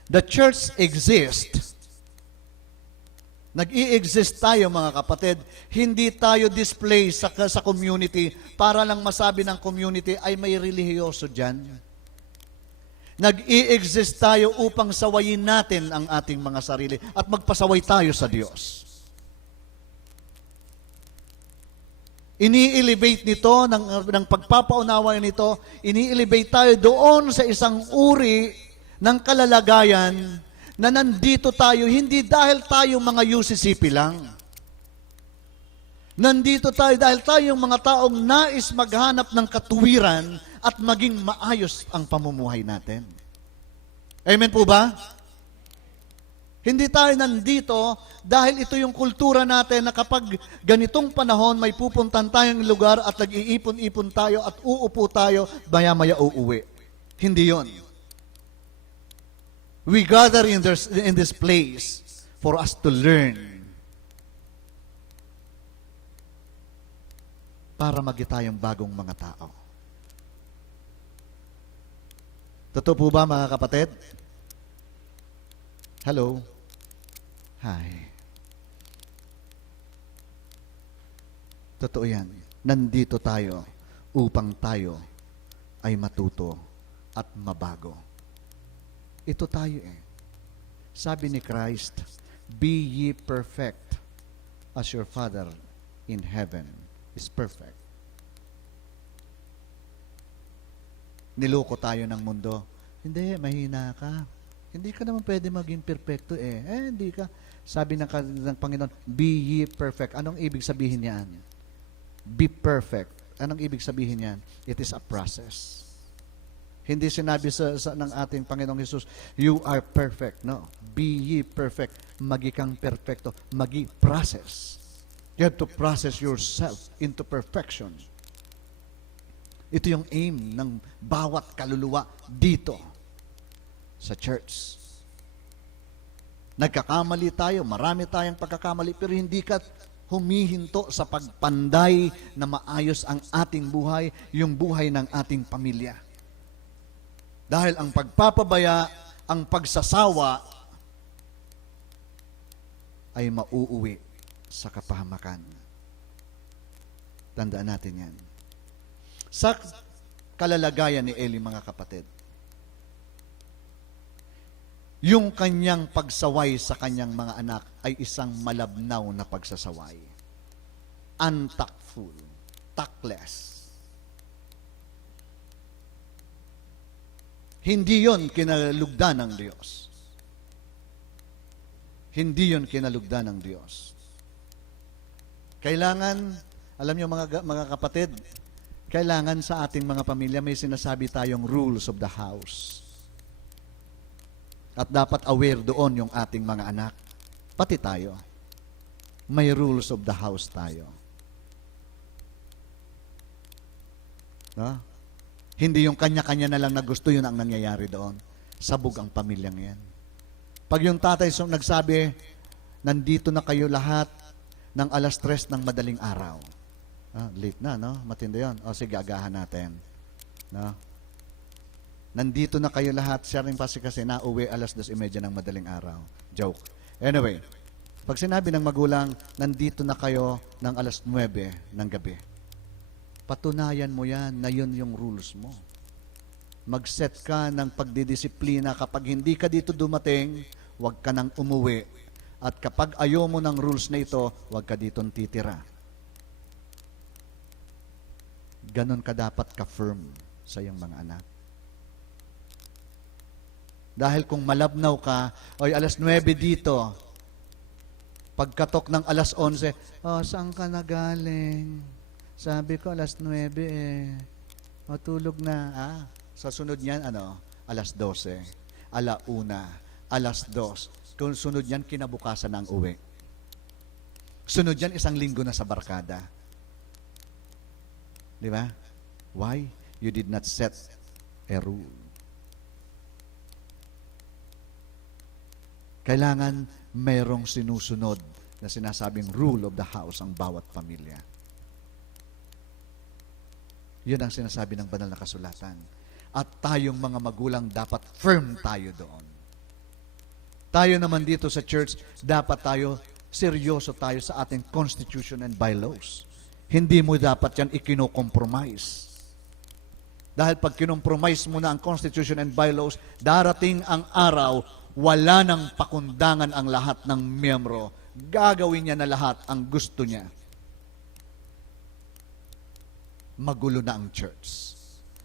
The church exists. Nag-i-exist tayo, mga kapatid. Hindi tayo display sa community para lang masabi ng community ay may relihiyoso dyan. Nag-i-exist tayo upang sawayin natin ang ating mga sarili at magpasaway tayo sa Diyos. Ini-elevate nito, ng pagpapaunawa nito, ini-elevate tayo doon sa isang uri ng kalalagayan na nandito tayo, hindi dahil tayo mga UCCP lang. Nandito tayo dahil tayong mga taong nais maghanap ng katuwiran at maging maayos ang pamumuhay natin. Amen po ba? Hindi tayo nandito dahil ito yung kultura natin na kapag ganitong panahon may pupuntan tayong lugar at nag-iipon-ipon tayo at uupo tayo, maya-maya uuwi. Hindi yon. We gather in this place for us to learn. Para magitayong bagong mga tao. Totoo po ba, mga kapatid? Hello? Hi. Totoo yan. Nandito tayo upang tayo ay matuto at mabago. Ito tayo eh. Sabi ni Christ, be ye perfect as your Father in heaven is perfect. Niloko tayo ng mundo. Hindi, mahina ka. Hindi ka naman pwede maging perfecto eh. Hindi ka. Sabi ng Panginoon, be ye perfect. Anong ibig sabihin niyan? Be perfect. Anong ibig sabihin niyan? It is a process. Hindi sinabi ng ating Panginoong Jesus, you are perfect. No. Be ye perfect. Magi kang perfecto. Magi process. You have to process yourself into perfection. Ito yung aim ng bawat kaluluwa dito sa church. Nagkakamali tayo, marami tayong pagkakamali, pero hindi ka humihinto sa pagpanday na maayos ang ating buhay, yung buhay ng ating pamilya. Dahil ang pagpapabaya, ang pagsasawa, ay mauuwi sa kapahamakan. Tandaan natin yan. Sa kalalagayan ni Eli, mga kapatid, yung kanyang pagsaway sa kanyang mga anak ay isang malabnaw na pagsasaway. Untactful, tactless. Hindi yon kinalugdan ng Diyos. Hindi yon kinalugdan ng Diyos. Kailangan, alam niyo mga kapatid, kailangan sa ating mga pamilya may sinasabi tayong rules of the house. At dapat aware doon yung ating mga anak. Pati tayo. May rules of the house tayo. No? Hindi yung kanya-kanya na lang na gusto, yun ang nangyayari doon. Sabog ang pamilyang yan. Pag yung tatay nagsabi, nandito na kayo lahat ng 3:00 ng madaling araw. Late na, no? Matindi yun. O sige, agahan natin. No? Nandito na kayo lahat. Siya rin kasi nauwi 2:30 ng madaling araw. Joke. Anyway, pag sinabi ng magulang, nandito na kayo ng 9:00 ng gabi, patunayan mo yan na yun yung rules mo. Mag-set ka ng pagdidisiplina. Kapag hindi ka dito dumating, huwag ka nang umuwi. At kapag ayaw mo ng rules na ito, huwag ka dito titira. Ganon ka dapat ka-firm sa iyong mga anak. Dahil kung malabnaw ka, oy, 9:00 dito, pagkatok ng 11:00, oh, saan ka nagaling? Sabi ko 9:00 eh. Matulog na. Sa sunod niyan, 12:00, 1:00, 2:00. Kung sunod niyan, kinabukasan na ang uwi. Sunod niyan, 1 linggo na sa barkada. Di ba? Why? You did not set a rule. Kailangan mayroong sinusunod na sinasabing rule of the house ang bawat pamilya. Yun ang sinasabi ng banal na kasulatan. At tayong mga magulang dapat firm tayo doon. Tayo naman dito sa church, dapat tayo, seryoso tayo sa ating constitution and bylaws. Hindi mo dapat yan ikino-compromise. Dahil pag kinompromise mo na ang constitution and bylaws, darating ang araw, wala nang pakundangan ang lahat ng miyembro. Gagawin niya na lahat ang gusto niya. Magulo na ang church.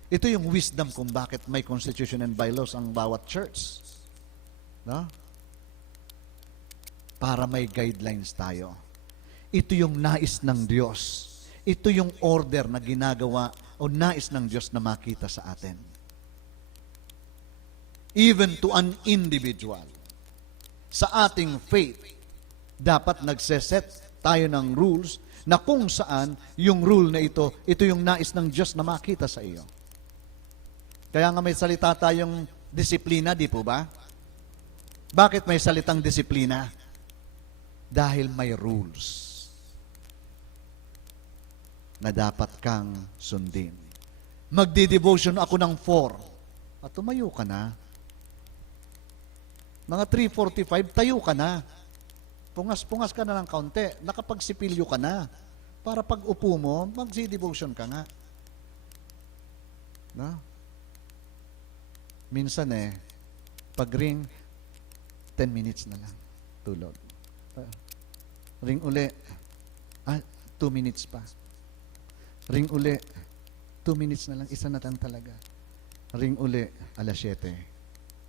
Ito yung wisdom kung bakit may constitution and bylaws ang bawat church. No? Para may guidelines tayo. Ito yung nais ng Diyos. Ito yung order na ginagawa o nais ng Diyos na makita sa atin. Even to an individual. Sa ating faith, dapat nagseset tayo ng rules na kung saan yung rule na ito yung nais ng Diyos na makita sa iyo. Kaya nga may salita tayong disiplina, di po ba? Bakit may salitang disiplina? Dahil may rules na dapat kang sundin. Magdi-devotion ako ng 4. At tumayo ka na. Mga 3:45, tayo ka na. Pungas-pungas ka na ng kaunti. Nakapagsipilyo ka na. Para pag upo mo, magsi-devotion ka nga. No? Minsan pag ring, 10 minutes na lang. Tulog. Ring uli. 2 minutes pa. Ring uli. 2 minutes na lang. Isa na lang talaga. Ring uli. 7:00.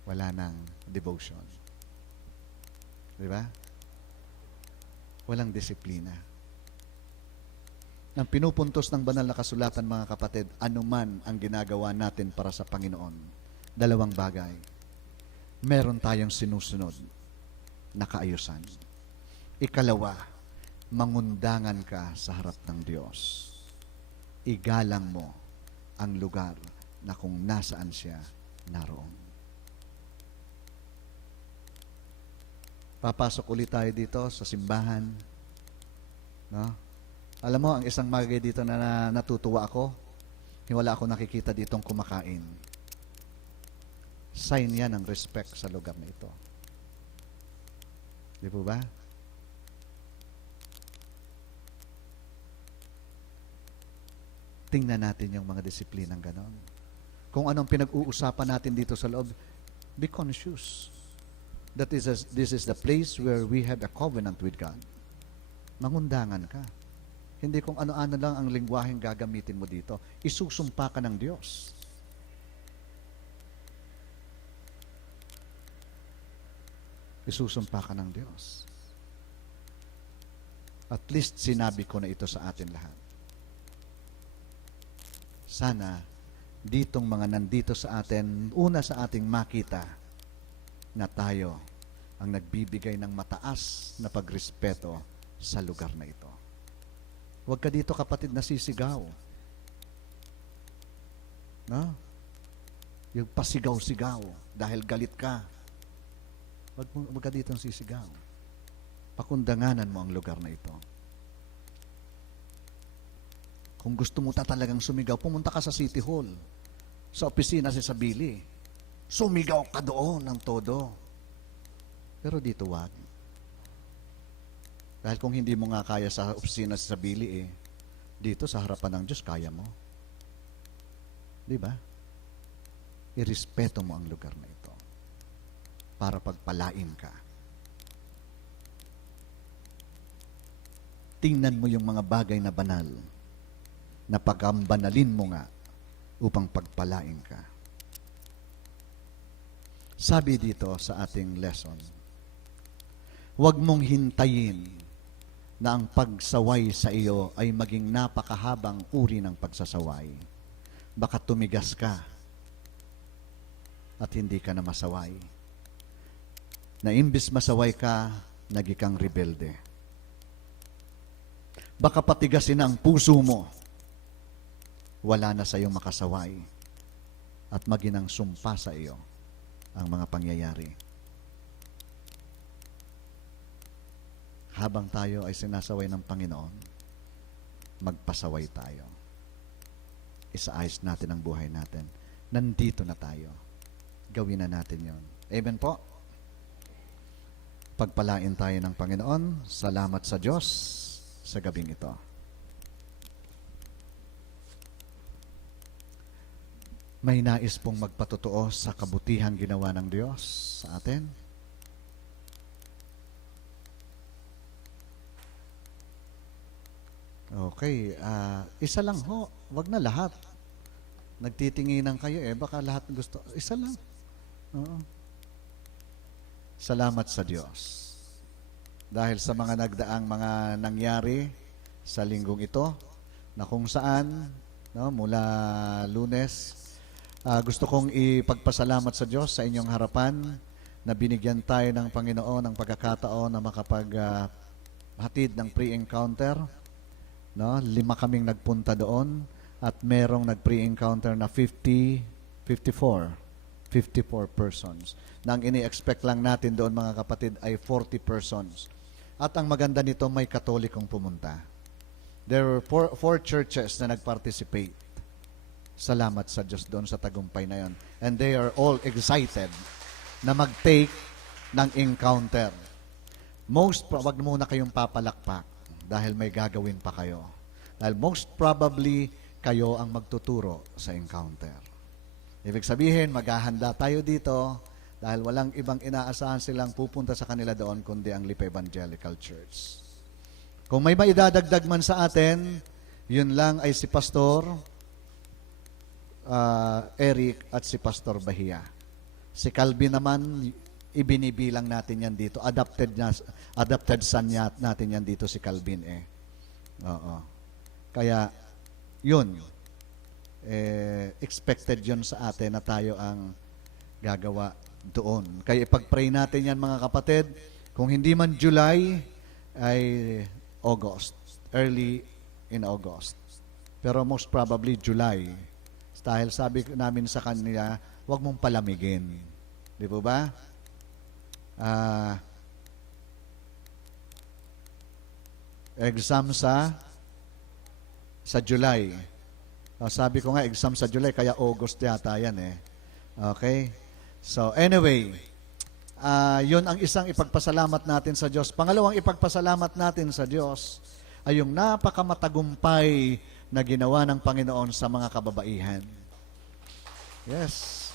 Wala nang devotion. Di ba? Walang disiplina. Ang pinupuntos ng banal na kasulatan, mga kapatid, anuman ang ginagawa natin para sa Panginoon, 2 bagay. Meron tayong sinusunod na kaayusan. Ikalawa, mangundangan ka sa harap ng Diyos. Igalang mo ang lugar na kung nasaan siya naroon. Papasok ulit tayo dito sa simbahan. No? Alam mo, ang isang bagay dito na natutuwa ako, wala ako nakikita ditong kumakain. Sign yan ng respect sa lugar na ito. Di po ba? Tingnan natin yung mga disiplinang ganon. Kung anong pinag-uusapan natin dito sa loob, be conscious. This is the place where we have a covenant with God. Mangundangan ka. Hindi kung ano-ano lang ang lingwaheng gagamitin mo dito. Isusumpa ka ng Diyos. Isusumpa ka ng Diyos. At least sinabi ko na ito sa atin lahat. Sana, ditong mga nandito sa atin, una sa ating makita, na tayo ang nagbibigay ng mataas na pagrespeto sa lugar na ito. Huwag ka dito, kapatid, na sisigaw. No? Yung pasigaw-sigaw dahil galit ka. Huwag ka dito sisigaw. Pakundanganan mo ang lugar na ito. Kung gusto mo talagang sumigaw, pumunta ka sa City Hall. sa opisina si Sabili. Sumigaw ka doon ng todo. Pero dito wag. Dahil kung hindi mo nga kaya sa opisina si Sabili, dito sa harapan ng Diyos, kaya mo. Di ba? Irespeto mo ang lugar na ito para pagpalain ka. Tingnan mo yung mga bagay na banal na pagkambanalin mo nga upang pagpalain ka. Sabi dito sa ating lesson, huwag mong hintayin na ang pagsaway sa iyo ay maging napakahabang uri ng pagsasaway. Baka tumigas ka at hindi ka na masaway. Na imbis masaway ka, nagikang rebelde. Baka patigasin ang puso mo, wala na sa iyo makasaway at maginang sumpa sa iyo ang mga pangyayari. Habang tayo ay sinasaway ng Panginoon, magpasaway tayo. Isaayos natin ang buhay natin. Nandito na tayo. Gawin na natin yon. Amen po? Pagpalain tayo ng Panginoon. Salamat sa Diyos sa gabing ito. May nais pong magpatotoo sa kabutihang ginawa ng Diyos sa atin. Okay, isa lang ho. Wag na lahat. Nagtitinginan kayo baka lahat gusto. Isa lang. Oo. Salamat sa Diyos. Dahil sa mga nagdaang mga nangyari sa linggong ito, na kung saan, mula Lunes, gusto kong ipagpasalamat sa Diyos sa inyong harapan na binigyan tayo ng Panginoon ng pagkakataon na makapaghatid ng pre-encounter. 5 kaming nagpunta doon at merong nag-pre-encounter na 54 persons. Na ang ini-expect lang natin doon mga kapatid ay 40 persons. At ang maganda nito, may Katolikong pumunta. There were 4 churches na nag-participate. Salamat sa Diyos doon sa tagumpay na yon. And they are all excited na mag-take ng encounter. Wag muna kayong papalakpak dahil may gagawin pa kayo. Dahil most probably, kayo ang magtuturo sa encounter. Ibig sabihin, maghahanda tayo dito dahil walang ibang inaasahan silang pupunta sa kanila doon kundi ang Lipa Evangelical Church. Kung may maidadagdag man sa atin, yun lang ay si Pastor Eric at si Pastor Bahia. Si Calvin naman, ibinibilang natin yan dito. Adopted son natin yan dito si Calvin Oo. Kaya, yun. Expected yun sa atin na tayo ang gagawa doon. Kaya ipag-pray natin yan mga kapatid. Kung hindi man July, ay August. Early in August. Pero most probably July. Dahil sabi namin sa kanila, huwag mong palamigin. Di po ba? Exam sa July. Sabi ko nga, exam sa July, kaya August yata yan Okay? So, anyway, yun ang isang ipagpasalamat natin sa Diyos. Pangalawang ipagpasalamat natin sa Diyos ay yung napakamatagumpay na ginawa ng Panginoon sa mga kababaihan. Yes.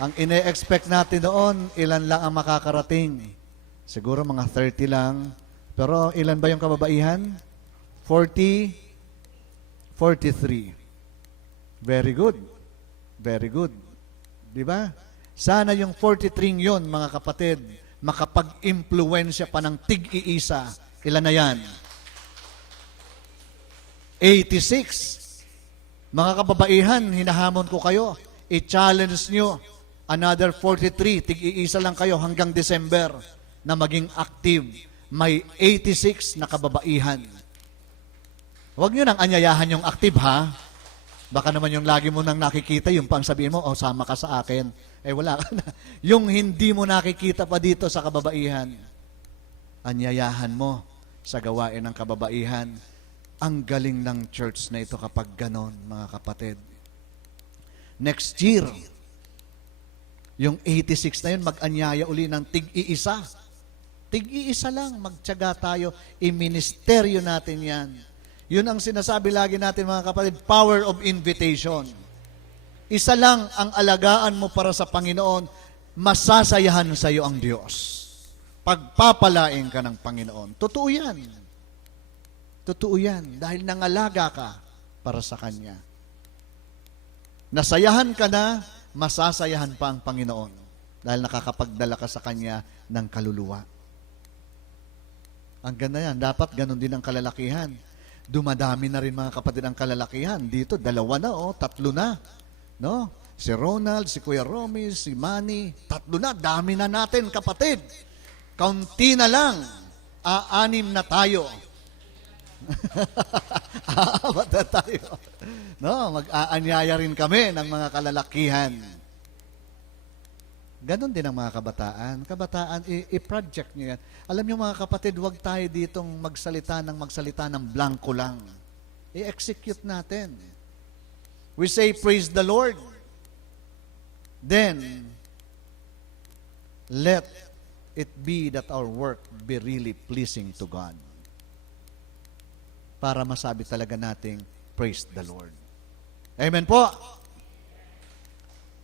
Ang ine-expect natin doon, ilan lang ang makakarating. Siguro mga 30 lang. Pero ilan ba yung kababaihan? 40, 43. Very good. Very good. Di ba? Sana yung 43 yon mga kapatid, makapag-impluensya pa ng tig-iisa. Ilan na yan? 86. Mga kababaihan, hinahamon ko kayo. I-challenge nyo. Another 43. Tig-iisa lang kayo hanggang December na maging active. May 86 na kababaihan. Huwag nyo nang anyayahan yung active, ha? Baka naman yung lagi mo nang nakikita, yung pang sabihin mo, sama ka sa akin. Wala ka na. Yung hindi mo nakikita pa dito sa kababaihan, anyayahan mo sa gawain ng kababaihan. Ang galing ng church na ito kapag ganon, mga kapatid. next year, yung 86 na yun, mag-anyaya uli ng tig-iisa. Tig-iisa lang, magtiyaga tayo, i-ministeryo natin yan. Yun ang sinasabi lagi natin mga kapatid, power of invitation. Isa lang ang alagaan mo para sa Panginoon, masasayahan sa iyo ang Diyos. Pagpapalain ka ng Panginoon. Totoo yan. Totoo yan. Dahil nangalaga ka para sa Kanya. Nasayahan ka na, masasayahan pa ang Panginoon. Dahil nakakapagdala ka sa Kanya ng kaluluwa. Ang ganda yan. Dapat ganun din ang kalalakihan. Dumadami na rin mga kapatid ang kalalakihan. Dito, 2 na, 3 na. No? Si Ronald, si Kuya Romy, si Manny, 3 na. Dami na natin, kapatid. Kaunti na lang. 6 na tayo. Aabat na tayo. No, mag-aanyaya rin kami ng mga kalalakihan. Ganon din ang mga kabataan. Kabataan, i-project nyo yan. Alam nyo mga kapatid, huwag tayo ditong magsalita ng blanco lang. I-execute natin. We say, praise the Lord. Then, let it be that our work be really pleasing to God. Para masabi talaga nating, praise the Lord. Amen po.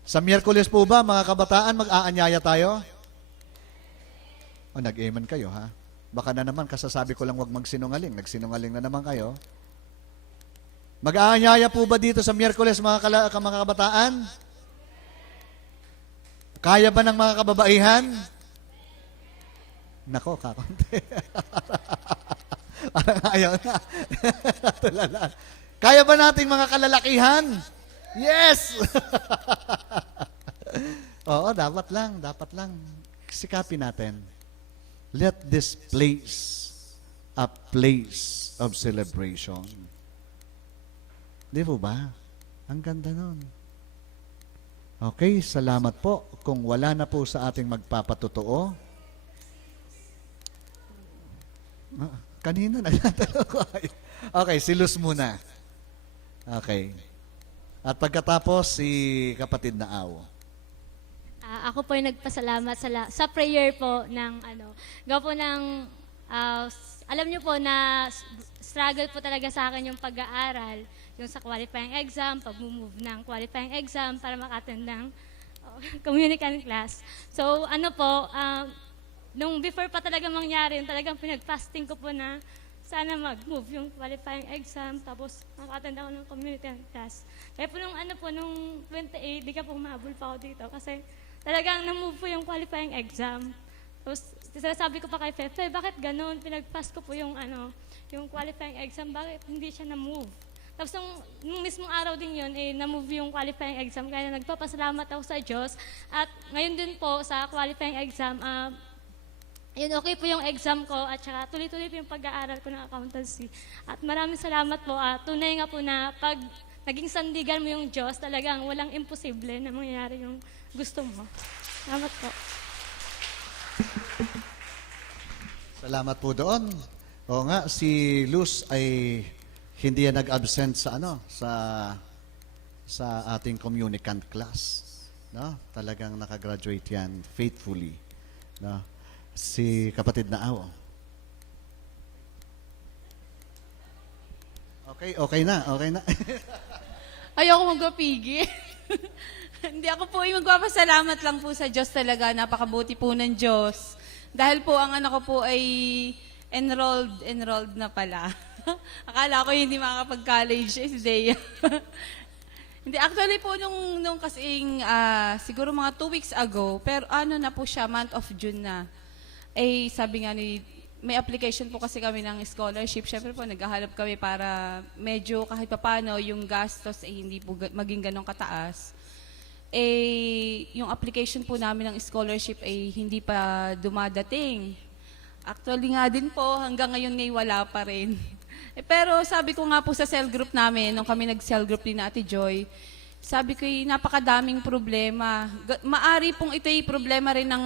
Sa Miyerkules po ba, mga kabataan, mag-aanyaya tayo? O, nag-amen kayo, ha? Baka na naman, kasasabi ko lang wag magsinungaling. Nagsinungaling na naman kayo. Mag-aanyaya po ba dito sa Miyerkules, mga kabataan? Kaya ba ng mga kababaihan? Nako, kakunti. Parang ayaw na. Tulala. Kaya ba nating mga kalalakihan? Yes! Oo, dapat lang. Sikapin natin. Let this place a place of celebration. Di po ba? Ang ganda nun. Okay, salamat po. Kung wala na po sa ating magpapatotoo, kanina nagtatanong ko. Okay, si Luz muna. Okay. At pagkatapos, si kapatid na Aw. Ako po ay nagpasalamat sa prayer po ng gawa po ng alam niyo po na struggle po talaga sa akin yung pag-aaral, yung sa qualifying exam, pag-move ng qualifying exam para maka-attend ng communicant class. So nung before pa talaga mangyari, talagang pinag-fasting ko po na sana mag-move yung qualifying exam, tapos maka-attend ako ng communicant class. Kaya po nung 28, di ka po umabol pa ako dito kasi talagang na-move po yung qualifying exam. Tapos sabi ko pa kay Fefe, bakit ganun? Pinag-pass ko po yung qualifying exam, bakit hindi siya na-move? Tapos nung mismong araw din yun, na-move yung qualifying exam, kaya nagpapasalamat ako sa Diyos. At ngayon din po sa qualifying exam, yun, okay po yung exam ko at saka tuloy-tuloy po yung pag-aaral ko ng accountancy. At maraming salamat po. Tunay nga po na pag naging sandigan mo yung Diyos, talagang walang imposible na mangyayari yung gusto mo. Salamat po. Salamat po doon. Oo nga, si Luz ay hindi yan nag-absent sa ating communicant class. No? Talagang nakagraduate yan faithfully. No? Si kapatid na Aw. Okay na. Ayoko magpapigil. Hindi, ako po yung magpapasalamat lang po sa Diyos talaga. Napakabuti po ng Diyos. Dahil po ang anak ko po ay enrolled na pala. Akala ko hindi makakapag-college si Dea. Hindi, actually po nung kasing siguro mga 2 weeks ago, pero na po siya, month of June na. Sabi nga may application po kasi kami ng scholarship. Siyempre po, naghahanap kami para medyo kahit papano yung gastos hindi po maging ganong kataas. Yung application po namin ng scholarship hindi pa dumadating. Actually nga din po, hanggang ngayon wala pa rin. Pero sabi ko nga po sa cell group namin, nung kami nag-cell group din na Ate Joy, sabi ko napakadaming problema. Maari pong ito'y problema rin ng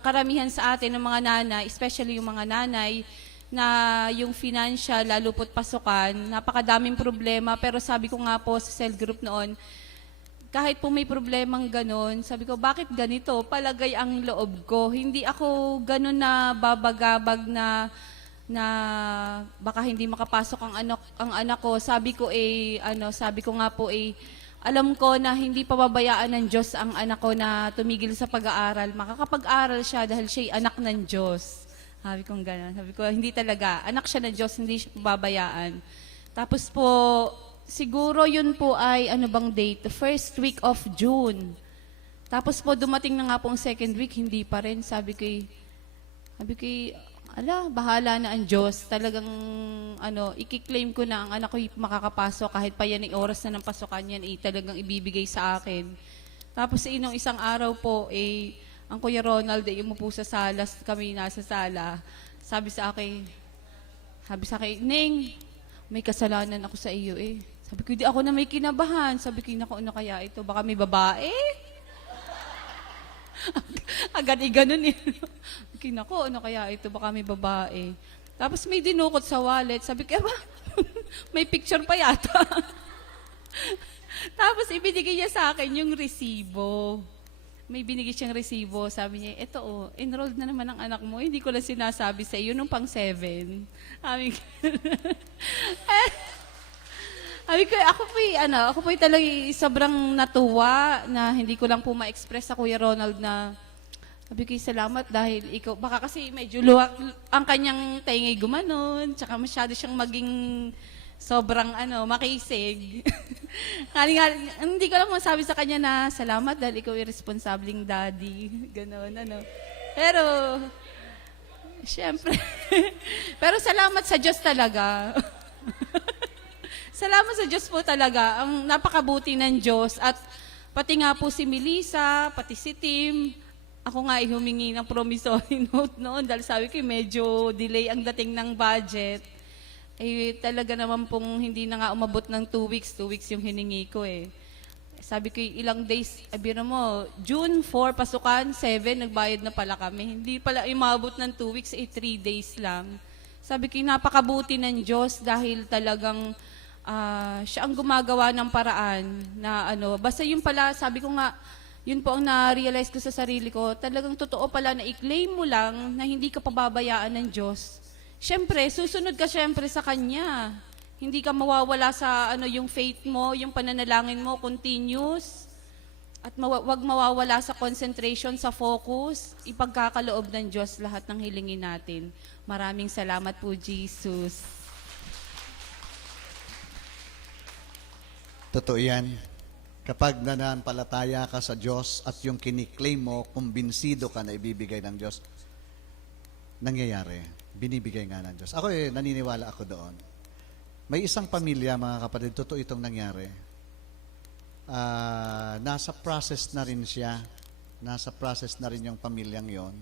karamihan sa atin, ng mga nanay, especially yung mga nanay, na yung financial, lalo po't pasukan, napakadaming problema. Pero sabi ko nga po sa cell group noon, kahit po may problemang ganon, sabi ko, bakit ganito? Palagay ang loob ko. Hindi ako ganon na babagabag na baka hindi makapasok ang anak ko. Sabi ko sabi ko nga po alam ko na hindi pababayaan ng Diyos ang anak ko na tumigil sa pag-aaral. Makakapag-aral siya dahil siya'y anak ng Diyos. Sabi ko gano'n. Sabi ko, hindi talaga. Anak siya ng Diyos, hindi siya pababayaan. Tapos po, siguro yun po ay, ano bang date? The first week of June. Tapos po, dumating na nga po ang second week, hindi pa rin. Sabi ko, ala, bahala na ang Diyos. Talagang, ikiklaim ko na ang anak ko makakapasok kahit pa yan ang oras na ng pasukan yan, talagang ibibigay sa akin. Tapos, nung isang araw po, ang Kuya Ronald, umupo sa sala, kami nasa sala, sabi sa akin, Ning, may kasalanan ako sa iyo Sabi ko, hindi ako na may kinabahan. Sabi ko, naku, ano kaya ito? Baka may babae? Agad ganun Kinako, ano kaya ito? Baka may babae. Tapos may dinukot sa wallet. Sabi ko, may picture pa yata. Tapos ibinigay niya sa akin yung resibo. May binigay siyang resibo. Sabi niya, eto enrolled na naman ang anak mo. Hindi ko lang sinasabi sa iyo nung pang 7. Ako po talaga sobrang natuwa na hindi ko lang po ma-express sa Kuya Ronald na sabi ko, salamat dahil ikaw, baka kasi medyo luwak ang kanyang taingay gumanon, tsaka masyado siyang maging sobrang makisig. Hindi ko lang masabi sa kanya na salamat dahil ikaw ay responsabling daddy. Ganon, Pero, syempre, pero salamat sa Diyos talaga. Salamat sa Diyos po talaga. Ang napakabuti ng Diyos. At pati nga po si Melissa, pati si Tim, ako nga humingi ng promissory note noon dahil sabi ko medyo delay ang dating ng budget. Talaga naman pong hindi na nga umabot ng 2 weeks. 2 weeks yung hiningi ko Sabi ko ilang days, abira mo, June 4 pasukan, 7 nagbayad na pala kami. Hindi pala umabot ng 2 weeks, 3 days lang. Sabi ko napakabuti ng Diyos dahil talagang siya ang gumagawa ng paraan na basta yun pala, sabi ko nga, yun po ang na-realize ko sa sarili ko, talagang totoo pala na i-claim mo lang na hindi ka pababayaan ng Diyos. Siyempre, susunod ka siyempre sa Kanya. Hindi ka mawawala sa yung faith mo, yung pananalangin mo, continuous. At wag mawawala sa concentration, sa focus. Ipagkakaloob ng Diyos lahat ng hilingin natin. Maraming salamat po, Jesus. Totoo yan. Kapag nananampalataya ka sa Diyos at yung kiniklaim mo, kumbinsido ka na ibibigay ng Diyos, nangyayari. Binibigay nga ng Diyos. Ako naniniwala ako doon. May isang pamilya, mga kapatid, totoo itong nangyari. Nasa process na rin siya. Nasa process na rin yung pamilyang yon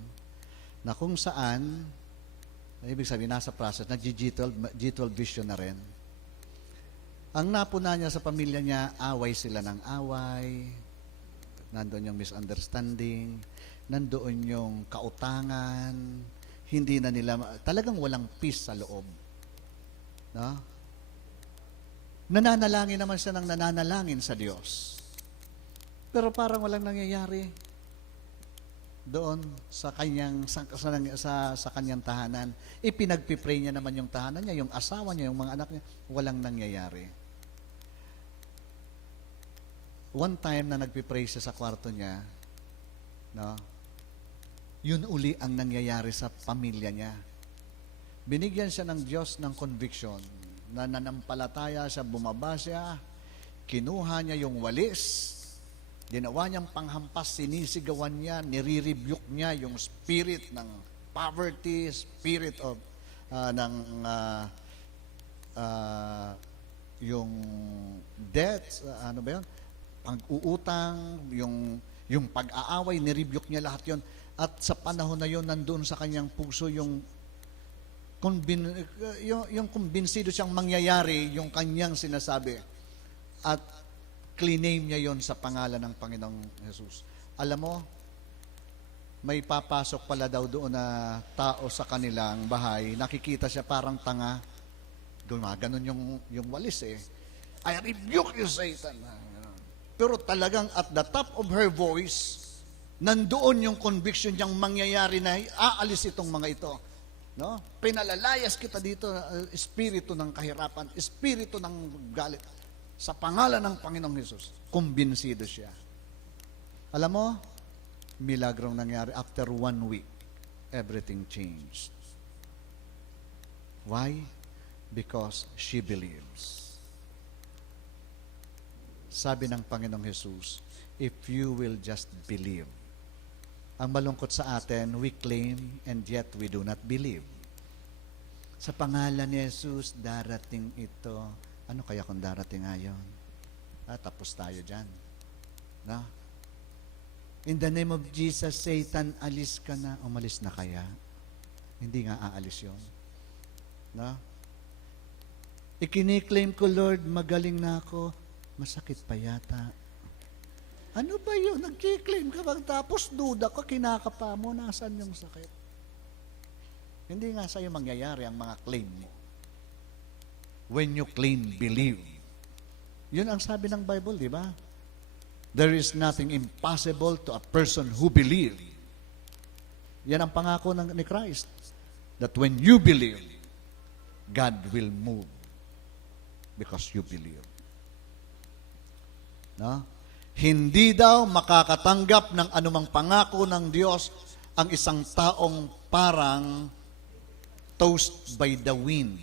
na kung saan, ibig sabihin, nasa process, nag-G12 vision na rin. Ang napuna niya sa pamilya niya, away sila ng away, nandoon yung misunderstanding, nandoon yung kautangan, hindi na nila, talagang walang peace sa loob. No? Nananalangin naman siya ng nananalangin sa Diyos. Pero parang walang nangyayari doon sa kanyang sa kanyang tahanan. Ipinagpipray niya naman yung tahanan niya, yung asawa niya, yung mga anak niya, walang nangyayari. One time na nagpipray siya sa kwarto niya, no? Yun uli ang nangyayari sa pamilya niya. Binigyan siya ng Diyos ng conviction, na nanampalataya siya, bumaba siya, kinuha niya yung walis, ginawa niyang panghampas, sinisigawan niya, nire-rebuke niya yung spirit ng poverty, spirit of yung debt, ano ba yun? Pag-uutang, yung pag-aaway, nire-rebuke niya lahat yon. At sa panahon na yon, nandoon sa kanyang puso yung kumbinsido siyang mangyayari yung kanyang sinasabi. At clean-name niya yon sa pangalan ng Panginoong Jesus. Alam mo, may papasok pala daw doon na tao sa kanilang bahay, nakikita siya parang tanga, gumaganon yung walis I rebuke you, Satan. pero talagang at the top of her voice, nandoon yung conviction niyang mangyayari na aalis itong mga ito. No? Pinalalayas kita dito, espiritu ng kahirapan, espiritu ng galit. Sa pangalan ng Panginoong Hesus, kumbinsido siya. Alam mo, milagrong nangyari. After 1 week, everything changed. Why? Because she believes. Sabi ng Panginoong Hesus, if you will just believe. Ang malungkot sa atin, we claim and yet we do not believe. Sa pangalan ni Jesus, darating ito. Ano kaya kung darating ngayon? Tapos tayo dyan. No? In the name of Jesus, Satan, alis ka na. Umalis na kaya? Hindi nga aalis yun. No? Ikiniklaim ko, Lord, magaling na ako. Masakit pa yata. Ano ba yun? Nag-claim ka bang tapos duda ka, kinakapa mo, nasan yung sakit? Hindi nga sa'yo mangyayari ang mga claim mo. When you claim, believe. Yun ang sabi ng Bible, di ba? There is nothing impossible to a person who believes. Yan ang pangako ni Christ. That when you believe, God will move. Because you believe. No? Hindi daw makakatanggap ng anumang pangako ng Diyos ang isang taong parang tossed by the wind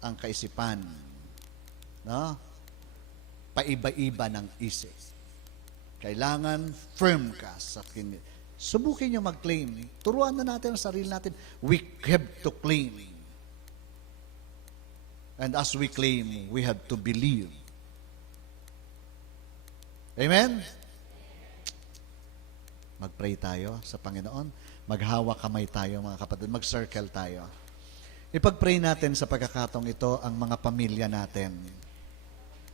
ang kaisipan. No? Paiba-iba ng isip. Kailangan firm ka sa subukin nyo mag-claim. Turuan na natin ang sarili natin. We have to claim. And as we claim, we have to believe. Amen? Mag-pray tayo sa Panginoon. Maghawa kamay tayo, mga kapatid. Mag-circle tayo. Ipag-pray natin sa pagkakataong ito ang mga pamilya natin.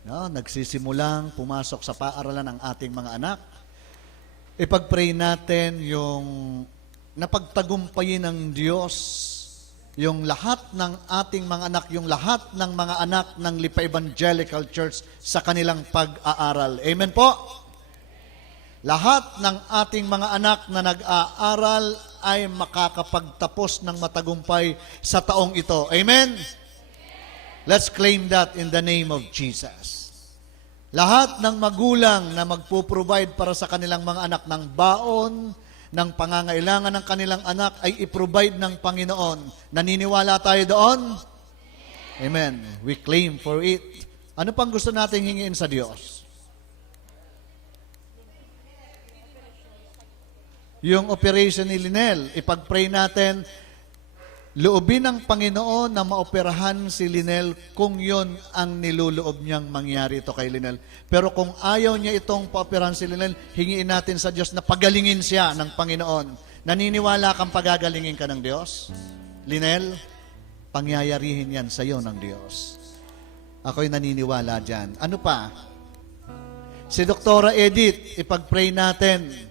No? Nagsisimulang pumasok sa paaralan ang ating mga anak. Ipag-pray natin yung napagtagumpayin ng Diyos, yung lahat ng ating mga anak, yung lahat ng mga anak ng Lipa Evangelical Church sa kanilang pag-aaral. Amen po? Lahat ng ating mga anak na nag-aaral ay makakapagtapos ng matagumpay sa taong ito. Amen? Let's claim that in the name of Jesus. Lahat ng magulang na magpo-provide para sa kanilang mga anak ng baon, ng pangangailangan ng kanilang anak ay i-provide ng Panginoon. Naniniwala tayo doon? Amen. We claim for it. Ano pang gusto nating hingiin sa Diyos? Yung operation ni Linel, ipag-pray natin, loobin ng Panginoon na maoperahan si Linel kung yon ang niluloob niyang mangyari ito kay Linel. Pero kung ayaw niya itong paoperahan si Linel, hingiin natin sa Diyos na pagalingin siya ng Panginoon. Naniniwala kang pagagalingin ka ng Diyos? Linel, pangyayarihin yan sa iyo ng Diyos. Ako'y naniniwala dyan. Ano pa? Si Doktora Edith, ipag-pray natin.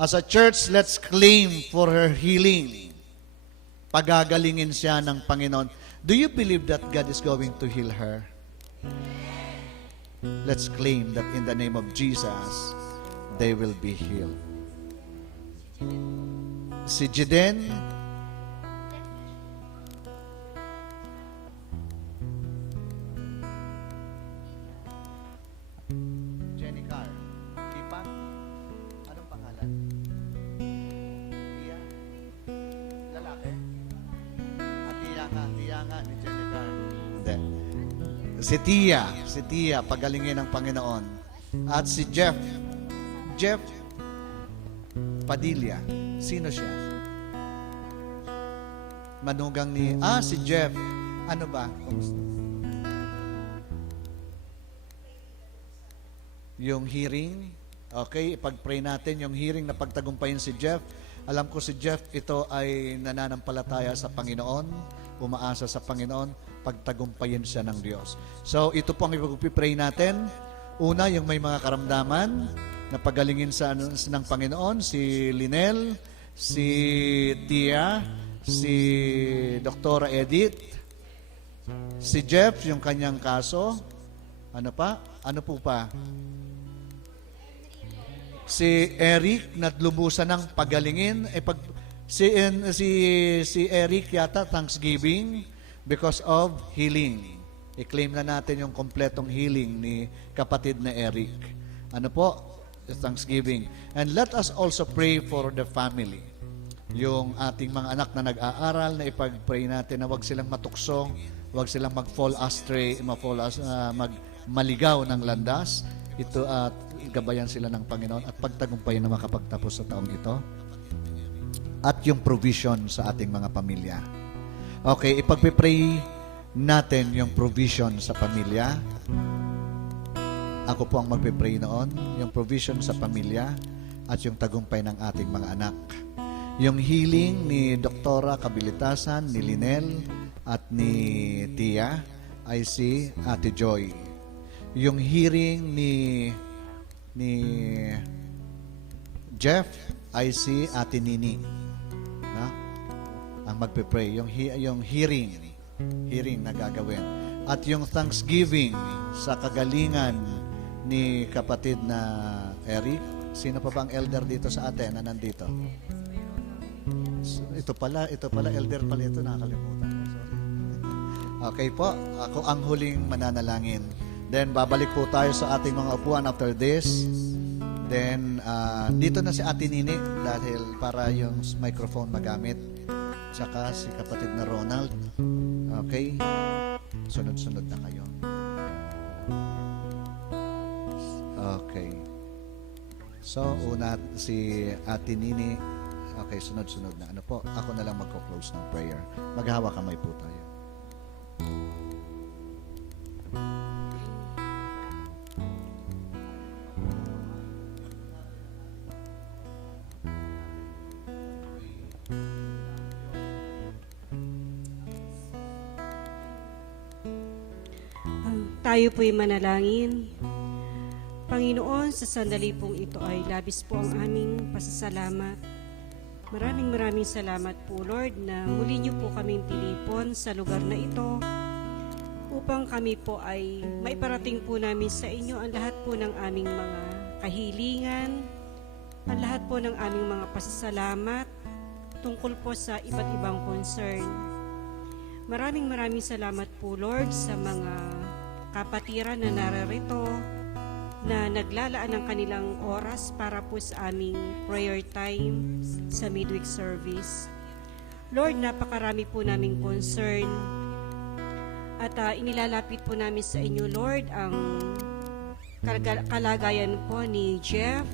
As a church, let's claim for her healing. Pagagalingin siya ng Panginoon. Do you believe that God is going to heal her? Let's claim that in the name of Jesus, they will be healed. Si Jiden, Jenny Carr, Lipa, anong pangalan? Tia? Lalaki? Tia nga ni Jenny Carr. Hindi. Si Tia, pagalingin ng Panginoon. At si Jeff Padilla. Sino siya? Manugang ni, si Jeff. Ano ba? Yung hearing, okay, ipag-pray natin yung hearing na pagtagumpayin si Jeff. Alam ko si Jeff, ito ay nananampalataya sa Panginoon, umaasa sa Panginoon, pagtagumpayin siya ng Diyos. So, ito po ang ipag-pray natin. Una, yung may mga karamdaman na pagalingin ng Panginoon, si Linel, si Tia, si Doktora Edith, si Jeff, yung kanyang kaso. Ano pa? Ano po pa? si Eric na lumusan ng pagalingin. Si Eric yata, Thanksgiving because of healing. I-claim na natin yung kompletong healing ni kapatid na Eric. Ano po? Thanksgiving. And let us also pray for the family. Yung ating mga anak na nag-aaral, na ipag-pray natin na wag silang matuksong, wag silang mag-fall astray, maligaw ng landas. Ito at gabayan sila ng Panginoon at pagtagumpayan na makapagtapos sa taong ito. At yung provision sa ating mga pamilya. Okay, ipagpipray natin yung provision sa pamilya. Ako po ang magpipray noon, yung provision sa pamilya at yung tagumpay ng ating mga anak. Yung healing ni Doktora Kabilitasan, ni Linel at ni Tia ay si Ate Joy. Yung hearing ni Jeff ay si Ate Nini. Na? Ang magpipray, yung hearing na gagawin. At yung thanksgiving sa kagalingan ni kapatid na Eric. Sino pa bang elder dito sa atin na nandito? Ito pala, elder pala ito, nakakalimutan ko. Sorry. Okay po, ako ang huling mananalangin. Then, babalik po tayo sa ating mga upuan after this. Then, dito na si Ate Nini dahil para yung microphone magamit. Tsaka si kapatid na Ronald. Okay? Sunod-sunod na kayo. Okay. So, una si Ate Nini. Okay, sunod-sunod na. Ano po? Ako na lang magko-close ng prayer. Maghahawa kamay po tayo. Tayo po'y manalangin. Panginoon, sa sandali pong ito ay labis po ang aming pasasalamat. Maraming salamat po, Lord, na muli niyo po kaming tinipon sa lugar na ito upang kami po ay maiparating po namin sa inyo ang lahat po ng aming mga kahilingan, ang lahat po ng aming mga pasasalamat tungkol po sa iba't ibang concern. Maraming salamat po, Lord, sa mga kapatiran na nararito na naglalaan ng kanilang oras para po sa aming prayer time sa midweek service. Lord, napakarami po naming concern at inilalapit po namin sa inyo, Lord, ang kalagayan po ni Jeff.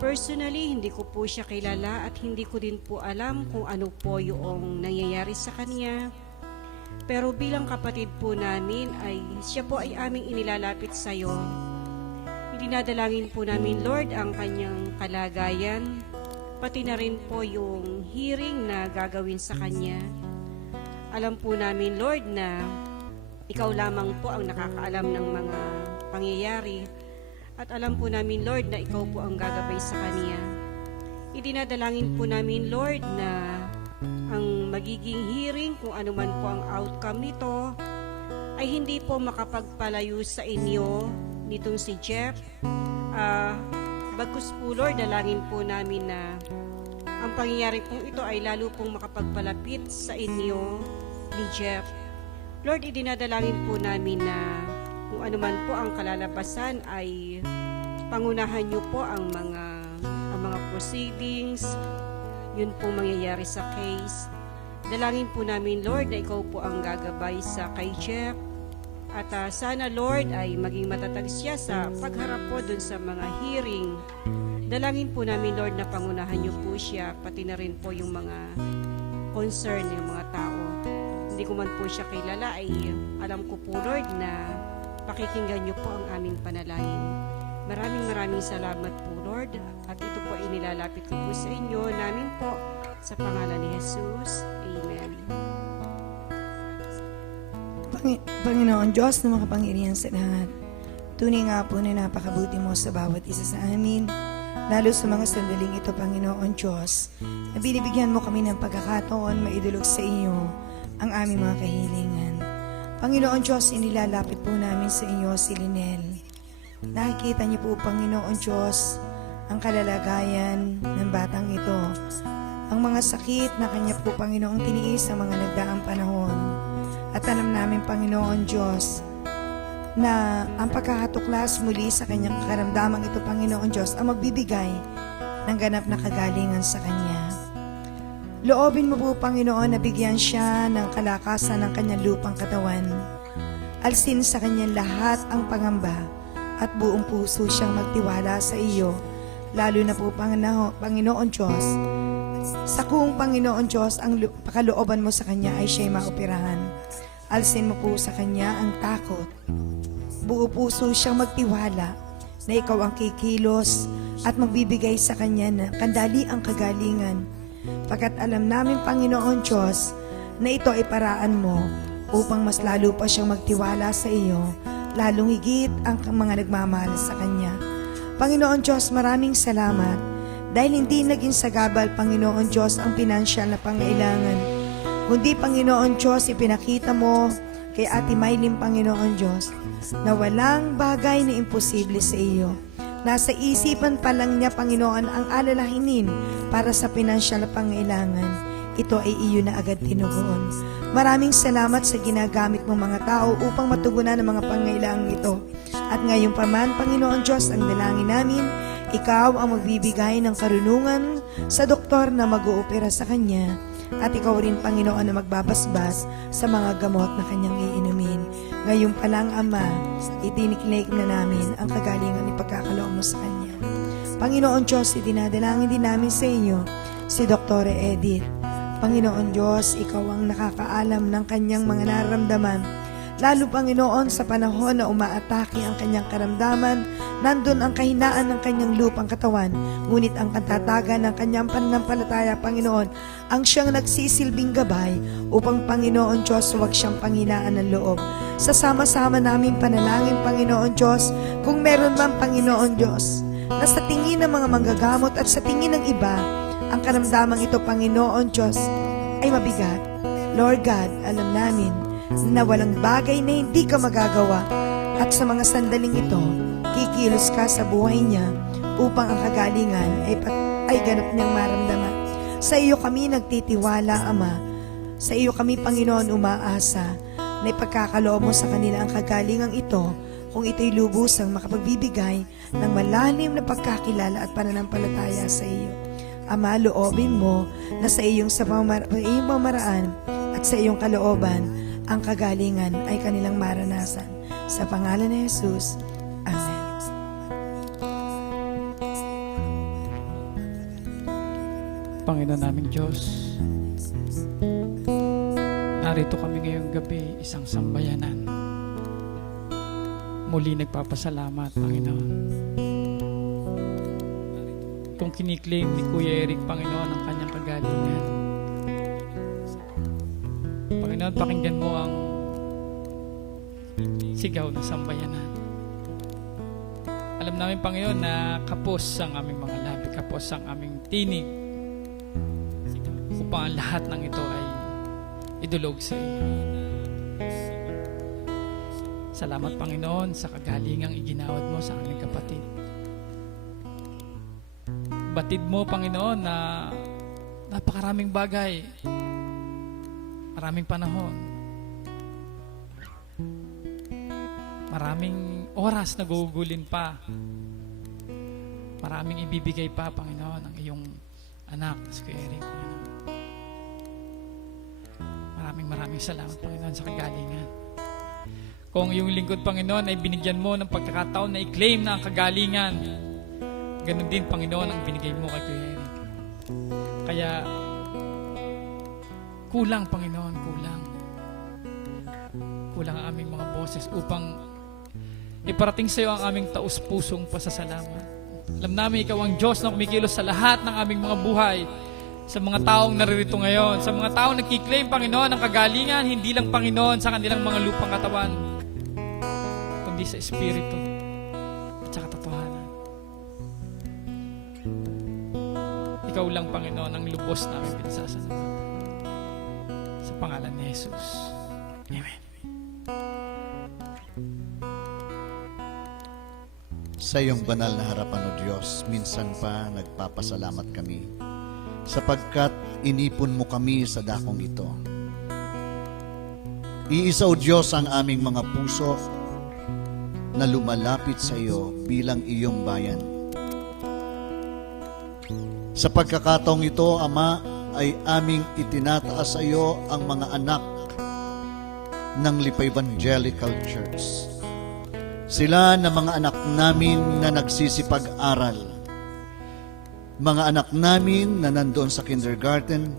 Personally, hindi ko po siya kilala at hindi ko din po alam kung ano po yung nangyayari sa kanya. Pero bilang kapatid po namin, siya po ay aming inilalapit sa iyo. Dinadalangin po namin, Lord, ang kanyang kalagayan, pati na rin po yung hearing na gagawin sa kanya. Alam po namin, Lord, na ikaw lamang po ang nakakaalam ng mga pangyayari. At alam po namin, Lord, na ikaw po ang gagabay sa kanya. Idinadalangin po namin, Lord, na ang magiging hearing, kung ano man po ang outcome nito, ay hindi po makapagpalayo sa inyo nitong si Jeff. Bagkus po, Lord, dalangin po namin na ang pangyayari po ito ay lalo pong makapagpalapit sa inyo ni Jeff. Lord, idinadalangin po namin na kung ano man po ang kalalabasan ay pangunahan niyo po ang mga proceedings, yun pong mangyayari sa case. Dalangin po namin, Lord, na ikaw po ang gagabay sa kay Jeff. At sana, Lord, ay maging matatag siya sa pagharap po dun sa mga hearing. Dalangin po namin, Lord, na pangunahan niyo po siya, pati na rin po yung mga concern ng mga tao. Hindi ko man po siya kilala, ay alam ko po, Lord, na pakikinggan niyo po ang aming panalangin. Maraming salamat po, Lord, at ito po ay nilalapit ko po sa inyo namin po sa pangalan ni Jesus. Amen. Panginoon Diyos na makapangyarihan sa lahat, tunay nga po na napakabuti mo sa bawat isa sa amin, lalo sa mga sandaling ito, Panginoon Diyos, na binibigyan mo kami ng pagkakataon maidulog sa iyo ang aming mga kahilingan. Panginoon Diyos, inilalapit po namin sa inyo si Linel. Nakikita niyo po, Panginoon Diyos, ang kalalagayan ng batang ito. Ang mga sakit na kanya po, Panginoong, tiniis sa mga nagdaang panahon. At alam namin, Panginoon Diyos, na ang pagkakatuklas muli sa kanyang karamdamang ito, Panginoon Diyos, ang magbibigay ng ganap na kagalingan sa kanya. Loobin mo po, Panginoon, na bigyan siya ng kalakasan ng kanyang lupang katawan. Alsin sa kanyang lahat ang pangamba at buong puso siyang magtiwala sa iyo, lalo na po, Panginoon Diyos, sa kung Panginoon Diyos, ang pakalooban mo sa kanya ay siya'y maoperahan. Alsin mo po sa kanya ang takot. Buo puso siyang magtiwala na ikaw ang kikilos at magbibigay sa kanya na kandali ang kagalingan. Pagkat alam namin, Panginoon Diyos, na ito ay paraan mo upang mas lalo pa siyang magtiwala sa iyo, lalong higit ang mga nagmamahal sa kanya. Panginoon Diyos, maraming salamat dahil hindi naging sagabal, Panginoon Diyos, ang pinansyal na pangailangan. Kundi, Panginoon Diyos, ipinakita mo kay Ate Maylin, Panginoon Diyos, na walang bagay na imposible sa iyo. Nasa isipan pa lang niya, Panginoon, ang alalahinin para sa pinansyal na pangailangan. Ito ay iyo na agad tinugon. Maraming salamat sa ginagamit mong mga tao upang matugunan ang mga pangailangan ito. At ngayon pa man, Panginoon Diyos, ang dalangin namin, ikaw ang magbibigay ng karunungan sa doktor na mag-oopera sa kanya. At ikaw rin, Panginoon, na magbabasbas sa mga gamot na kanyang iinumin. Ngayon pa lang, Ama, itiniklaim na namin ang kagalingan ni pagkakaloob mo sa kanya. Panginoon Diyos, idinadalangin din namin sa inyo si Dr. Edith. Panginoon Diyos, ikaw ang nakakaalam ng kanyang mga nararamdaman. Lalo, Panginoon, sa panahon na umaatake ang kanyang karamdaman, nandun ang kahinaan ng kanyang lupang katawan, ngunit ang katatagan ng kanyang pananampalataya, Panginoon, ang siyang nagsisilbing gabay upang, Panginoon Diyos, huwag siyang panghinaan ng loob. Sa sama-sama namin panalangin, Panginoon Diyos, kung meron man, Panginoon Diyos, na sa tingin ng mga manggagamot at sa tingin ng iba, ang karamdamang ito, Panginoon Diyos, ay mabigat. Lord God, alam namin na walang bagay na hindi ka magagawa at sa mga sandaling ito, kikilos ka sa buhay niya upang ang kagalingan ay ganap niyang maramdaman. Sa iyo kami nagtitiwala, Ama. Sa iyo kami, Panginoon, umaasa na ipagkakaloob mo sa kanila ang kagalingang ito kung ito'y lubusang makapagbibigay ng malalim na pagkakilala at pananampalataya sa iyo. Ama, loobin mo na sa iyong pamaraan at sa iyong kalooban, ang kagalingan ay kanilang maranasan. Sa pangalan ni Jesus, Amen. Panginoon naming Diyos, narito kami ngayong gabi, isang sambayanan. Muli nagpapasalamat, Panginoon. Kung kiniklaim ni Kuya Eric, Panginoon, ang kanyang kagalingan, Panginoon, pakinggan mo ang sigaw ng sambayanan. Alam namin, Panginoon, na kapos ang aming mga labi, kapos ang aming tinig, upang ang lahat ng ito ay idulog sa iyo. Salamat, Panginoon, sa kagalingang iginawad mo sa aming kapatid. Batid mo, Panginoon, na napakaraming bagay, maraming panahon, maraming oras na gugulin pa, maraming ibibigay pa, Panginoon, ang iyong anak, si Kuya Eric, Panginoon. Maraming salamat, Panginoon, sa kagalingan. Kung iyong lingkod, Panginoon, ay binigyan mo ng pagkakataon na i-claim na ang kagalingan, ganun din, Panginoon, ang binigay mo kay Kuya Eric. Kaya, kulang, Panginoon, kulang ang aming mga boses upang iparating sa iyo ang aming taus-pusong pasasalamat. Alam namin, ikaw ang Diyos na kumikilos sa lahat ng aming mga buhay, sa mga taong naririto ngayon, sa mga taong nagkiklaim, Panginoon, ng kagalingan, hindi lang, Panginoon, sa kanilang mga lupang katawan, kundi sa Espiritu at sa katotohanan. Ikaw lang, Panginoon, ang lubos namin pinasasalamatan. Sa pangalan ni Jesus. Amen. Sa iyong banal na harapan, O Diyos, minsan pa nagpapasalamat kami sapagkat inipon mo kami sa dakong ito. Iisa, O Diyos, ang aming mga puso na lumalapit sa iyo bilang iyong bayan. Sa pagkakataong ito, Ama, ay aming itinataas sa iyo ang mga anak ng Lipa Evangelical Church. Sila na mga anak namin na nagsisipag-aral. Mga anak namin na nandoon sa kindergarten,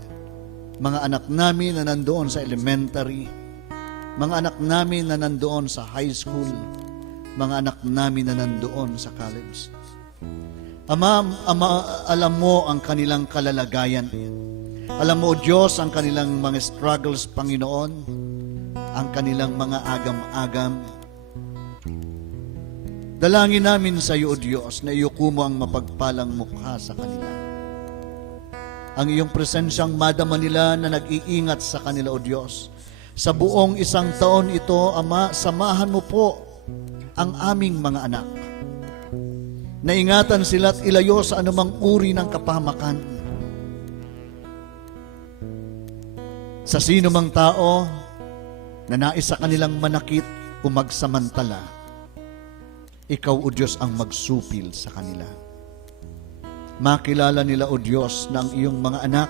mga anak namin na nandoon sa elementary, mga anak namin na nandoon sa high school, mga anak namin na nandoon sa college. Ama, alam mo ang kanilang kalalagayan. Alam mo, O Diyos, ang kanilang mga struggles, Panginoon, ang kanilang mga agam-agam. Dalangin namin sa iyo, O Diyos, na iyuko mo ang mapagpalang mukha sa kanila. Ang iyong presensyang madama nila na nag-iingat sa kanila, O Diyos. Sa buong isang taon ito, Ama, samahan mo po ang aming mga anak. Naingatan sila at ilayo sa anumang uri ng kapahamakan. Sa sino mang tao na nais sa kanilang manakit o magsamantala, ikaw, O Diyos, ang magsupil sa kanila. Makilala nila, O Diyos, na ang iyong mga anak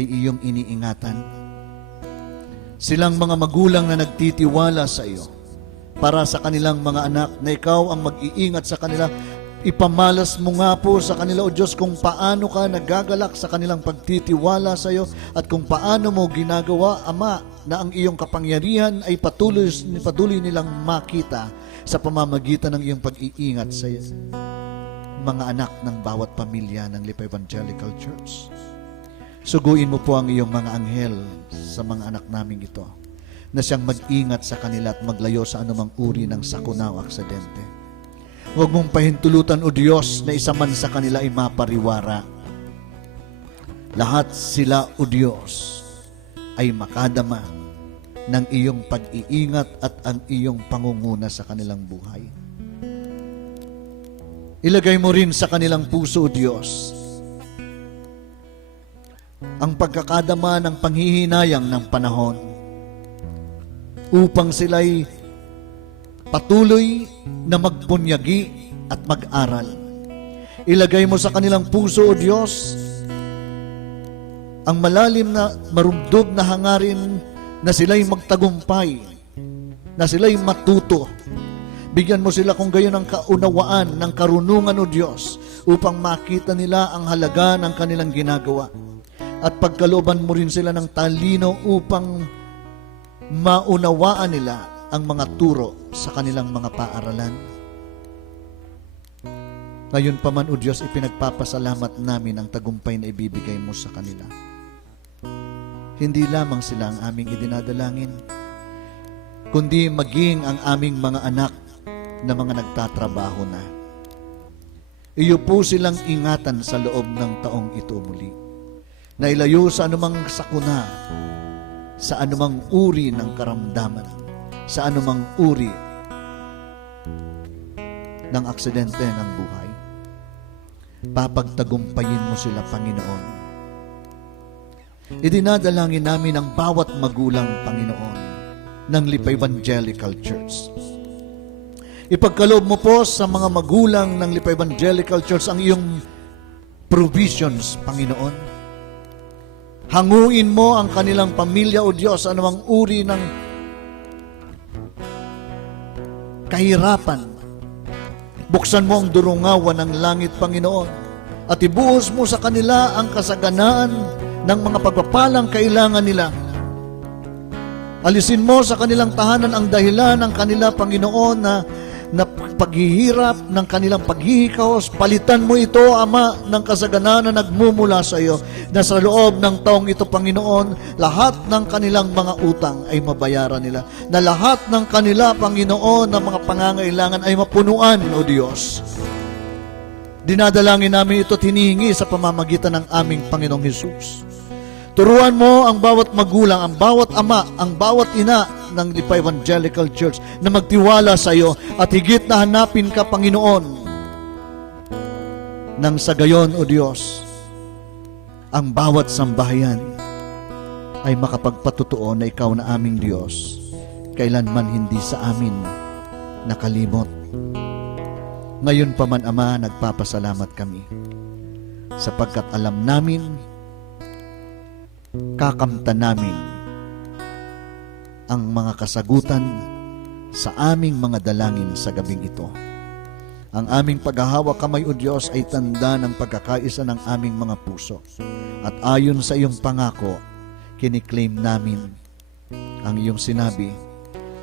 ay iyong iniingatan. Silang mga magulang na nagtitiwala sa iyo para sa kanilang mga anak, na ikaw ang mag-iingat sa kanila. Ipamalas mo nga po sa kanila, O Diyos, kung paano ka nagagalak sa kanilang pagtitiwala sa iyo at kung paano mo ginagawa, Ama, na ang iyong kapangyarihan ay patuloy nilang makita sa pamamagitan ng iyong pag-iingat sa mga anak ng bawat pamilya ng Lipa Evangelical Church. Suguin mo po ang iyong mga anghel sa mga anak namin ito, na siyang mag-ingat sa kanila at maglayo sa anumang uri ng sakuna o aksidente. Huwag mong pahintulutan, O Diyos, na isa man sa kanila ay mapariwara. Lahat sila, O Diyos, ay makadama ng iyong pag-iingat at ang iyong pangunguna sa kanilang buhay. Ilagay mo rin sa kanilang puso, O Diyos, ang pagkakadama ng panghihinayang ng panahon upang sila'y patuloy na magpunyagi at mag-aral. Ilagay mo sa kanilang puso, O Diyos, ang malalim na marumdob na hangarin na sila'y magtagumpay, na sila'y matuto. Bigyan mo sila kung gayon ng kaunawaan, ng karunungan, O Diyos, upang makita nila ang halaga ng kanilang ginagawa. At pagkalooban mo rin sila ng talino upang maunawaan nila ang mga turo sa kanilang mga paaralan. Ngayon pa man, O Diyos, ipinagpapasalamat namin ang tagumpay na ibibigay mo sa kanila. Hindi lamang sila ang aming idinadalangin, kundi maging ang aming mga anak na mga nagtatrabaho na. Iyo po silang ingatan sa loob ng taong ito muli, na ilayo sa anumang sakuna, sa anumang uri ng karamdaman, sa anumang uri ng aksidente ng buhay. Papagtagumpayin mo sila, Panginoon. Idinadalangin namin ang bawat magulang, Panginoon, ng Lipa Evangelical Church. Ipagkaloob mo po sa mga magulang ng Lipa Evangelical Church ang iyong provisions, Panginoon. Hanguin mo ang kanilang pamilya, O Diyos, anumang uri ng kahirapan. Buksan mo ang durungawan ng langit, Panginoon, at ibuhos mo sa kanila ang kasaganaan ng mga pagpapalang kailangan nila. Alisin mo sa kanilang tahanan ang dahilan ng kanila, Panginoon, na paghihirap, ng kanilang paghihikaos. Palitan mo ito, Ama, ng kasaganaan na nagmumula sa iyo, na sa loob ng taong ito, Panginoon, lahat ng kanilang mga utang ay mabayaran nila, na lahat ng kanila, Panginoon, ng mga pangangailangan ay mapunuan, O Diyos. Dinadalangin namin ito, tinihingi sa pamamagitan ng aming Panginoong Hesus. Turuan mo ang bawat magulang, ang bawat ama, ang bawat ina ng Lipa Evangelical Church na magtiwala sa iyo at higit na hanapin ka, Panginoon. Nang sa gayon, O Diyos, ang bawat sambahayan ay makapagpatutuo na ikaw na aming Diyos, kailanman hindi sa amin nakalimot. Ngayon pa man, Ama, nagpapasalamat kami sapagkat alam namin, kakamtan namin ang mga kasagutan sa aming mga dalangin sa gabing ito. Ang aming paghahawak kamay, O Diyos, ay tanda ng pagkakaisa ng aming mga puso. At ayon sa iyong pangako, kiniklaim namin ang iyong sinabi,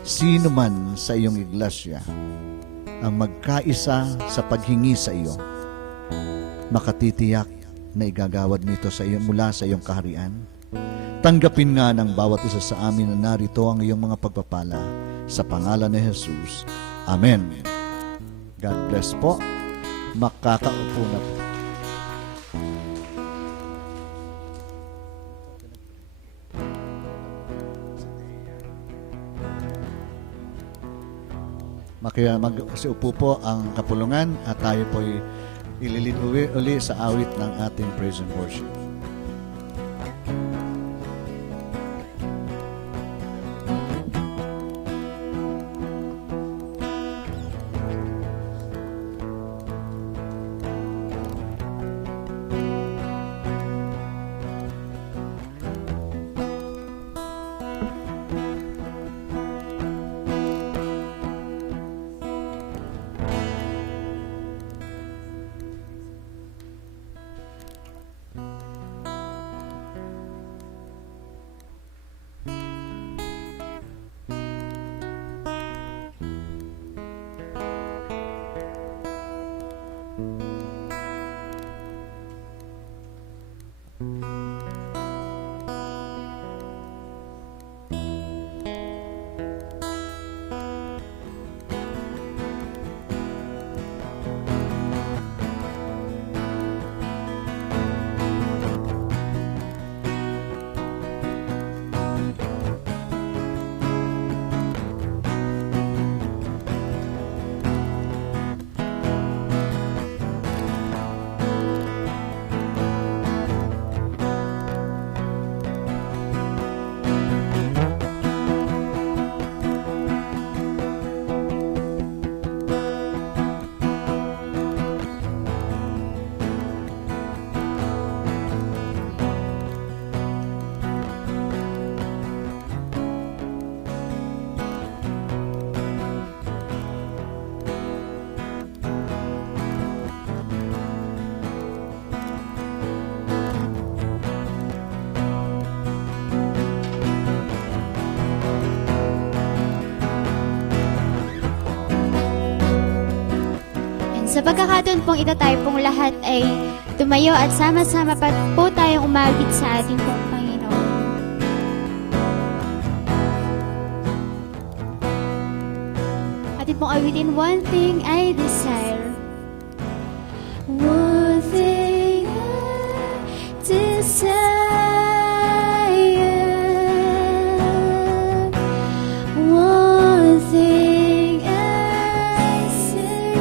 sino man sa iyong iglesia ang magkaisa sa paghingi sa iyo, makatitiyak na igagawad nito sa iyo mula sa iyong kaharian. Tanggapin nga ng bawat isa sa amin na narito ang iyong mga pagpapala sa pangalan ni Jesus. Amen. God bless po. Makakaupo na po. Mag-upo po ang kapulungan at tayo po ililid uli sa awit ng ating praise and worship. Sa pagkakataon pong ito, tayo pong lahat ay tumayo at sama-sama pa po tayong umawit sa ating pong Panginoon. Atin pong awitin, one thing I desire. One thing I desire. One thing I say.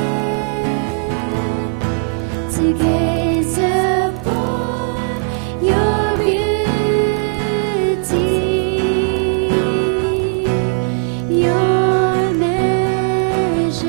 To gaze upon your beauty, your majesty.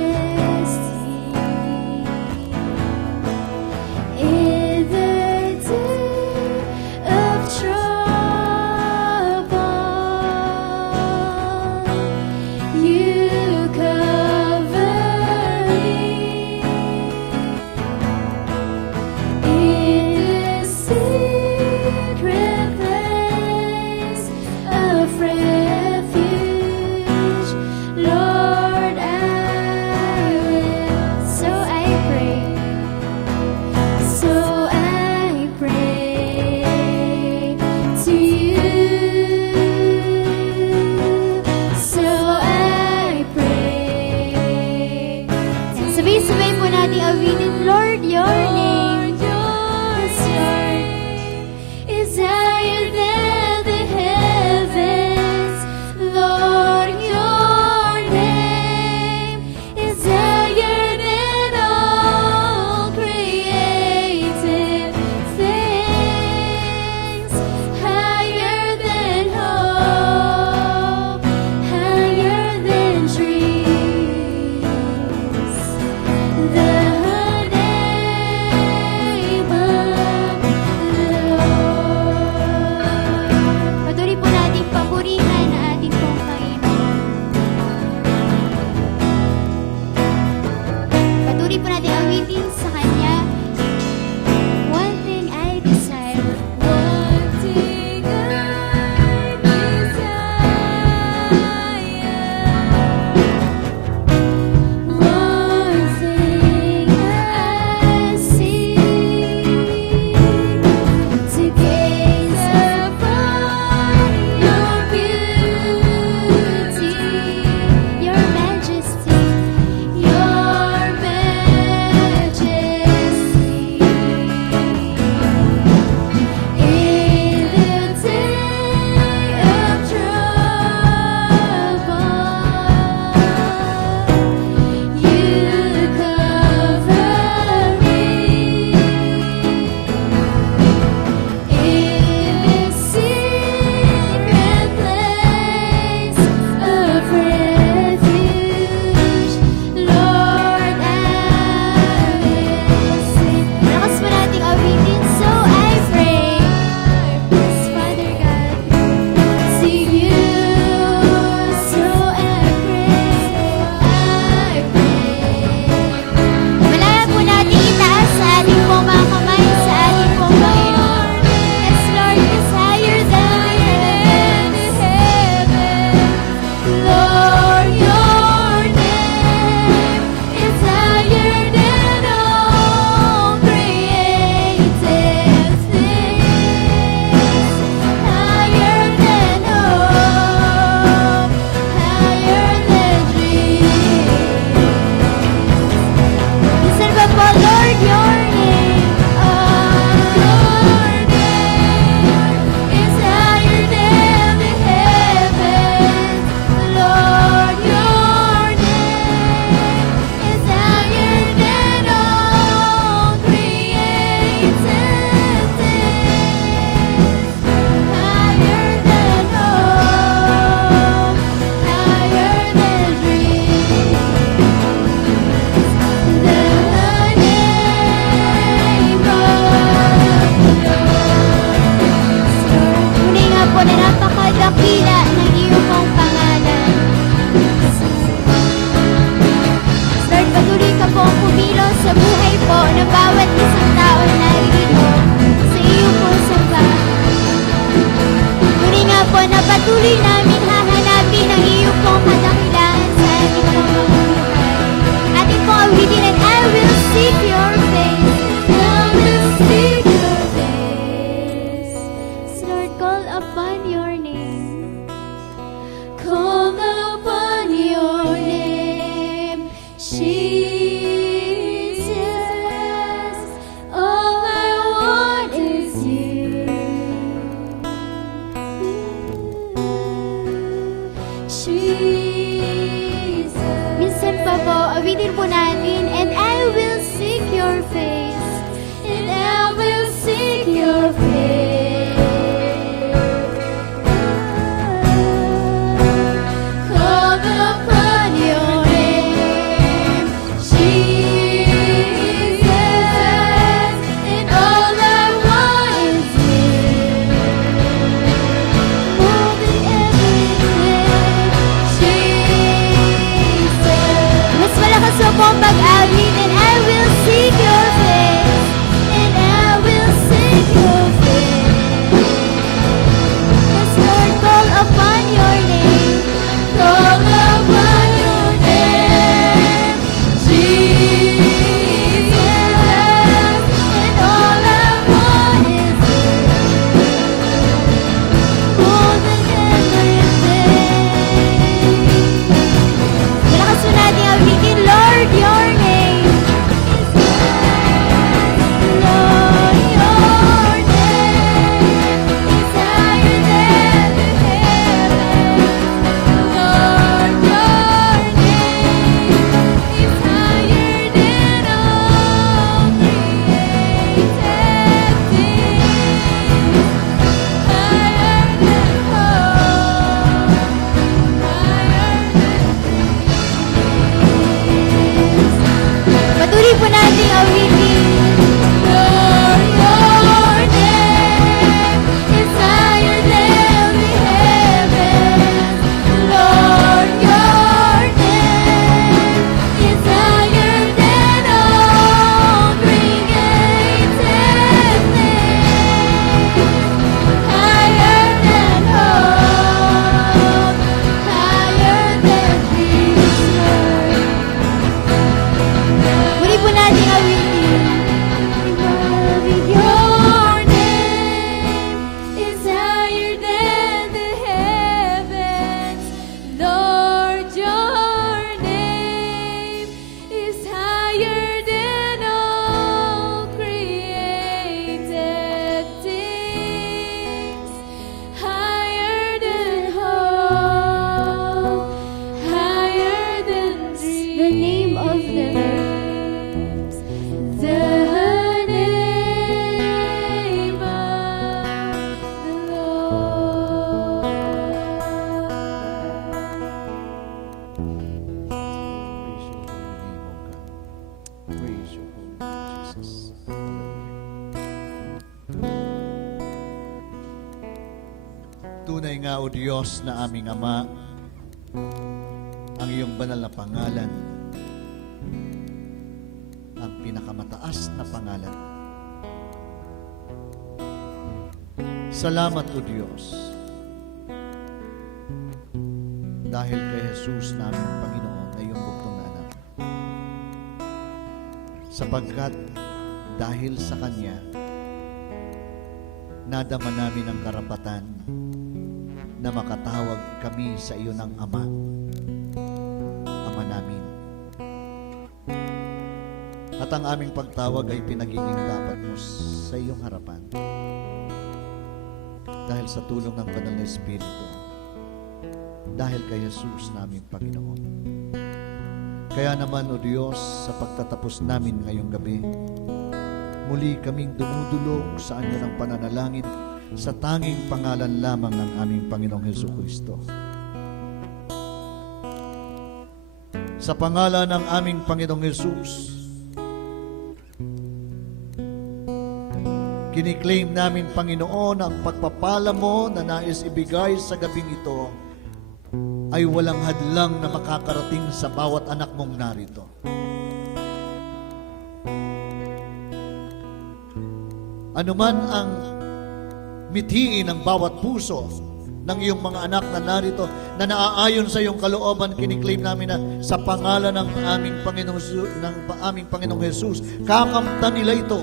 Tunay nga, O Diyos, na aming Ama, ang iyong banal na pangalan, ang pinakamataas na pangalan. Salamat, O Diyos, dahil kay Jesus naming Panginoon na iyong bugtong na anak. Sapagkat dahil sa Kanya, nadama namin ang karapatan na makatawag kami sa iyo ng Ama. Ama namin. At ang aming pagtawag ay pinagiging dapat mo sa iyong harapan. Dahil sa tulong ng Banal na Espiritu. Dahil kay Jesus naming Panginoon. Kaya naman, O Diyos, sa pagtatapos namin ngayong gabi, muli kaming dumudulog sa anyo ng pananalangin sa tanging pangalan lamang ng aming Panginoong Hesukristo. Sa pangalan ng aming Panginoong Jesus, kiniklaim namin, Panginoon, ang pagpapala mo na nais ibigay sa gabing ito ay walang hadlang na makakarating sa bawat anak mong narito. Anuman ang mithiin ng bawat puso ng iyong mga anak na narito na naaayon sa iyong kalooban, kiniklaim namin na sa pangalan ng aming Panginoong Jesus, kakamtan nila ito,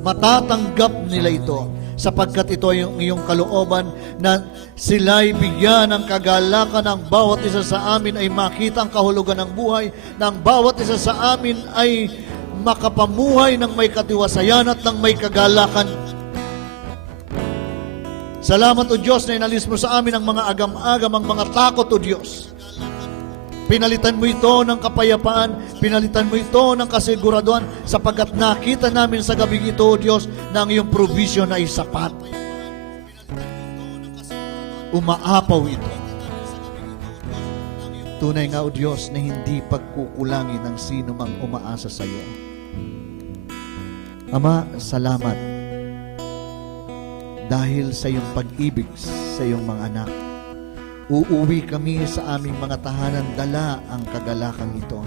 matatanggap nila ito, sapagkat ito ay yung iyong kalooban na sila'y bigyan ng kagalakan ng bawat isa sa amin ay makita ang kahulugan ng buhay, na ang bawat isa sa amin ay makapamuhay ng may katiwasayan at ng may kagalakan. Salamat, O Diyos, na inalis mo sa amin ang mga agam-agam, ang mga takot, O Diyos. Pinalitan mo ito ng kapayapaan, pinalitan mo ito ng kasiguraduhan, sapagkat nakita namin sa gabing ito, O Diyos, na ang iyong provision ay sapat. Umaapaw ito. Tunay nga, O Diyos, na hindi pagkukulangin ng sino mang umaasa sa iyo. Ama, salamat dahil sa iyong pag-ibig sa iyong mga anak. Uuwi kami sa aming mga tahanan, dala ang kagalakan ito.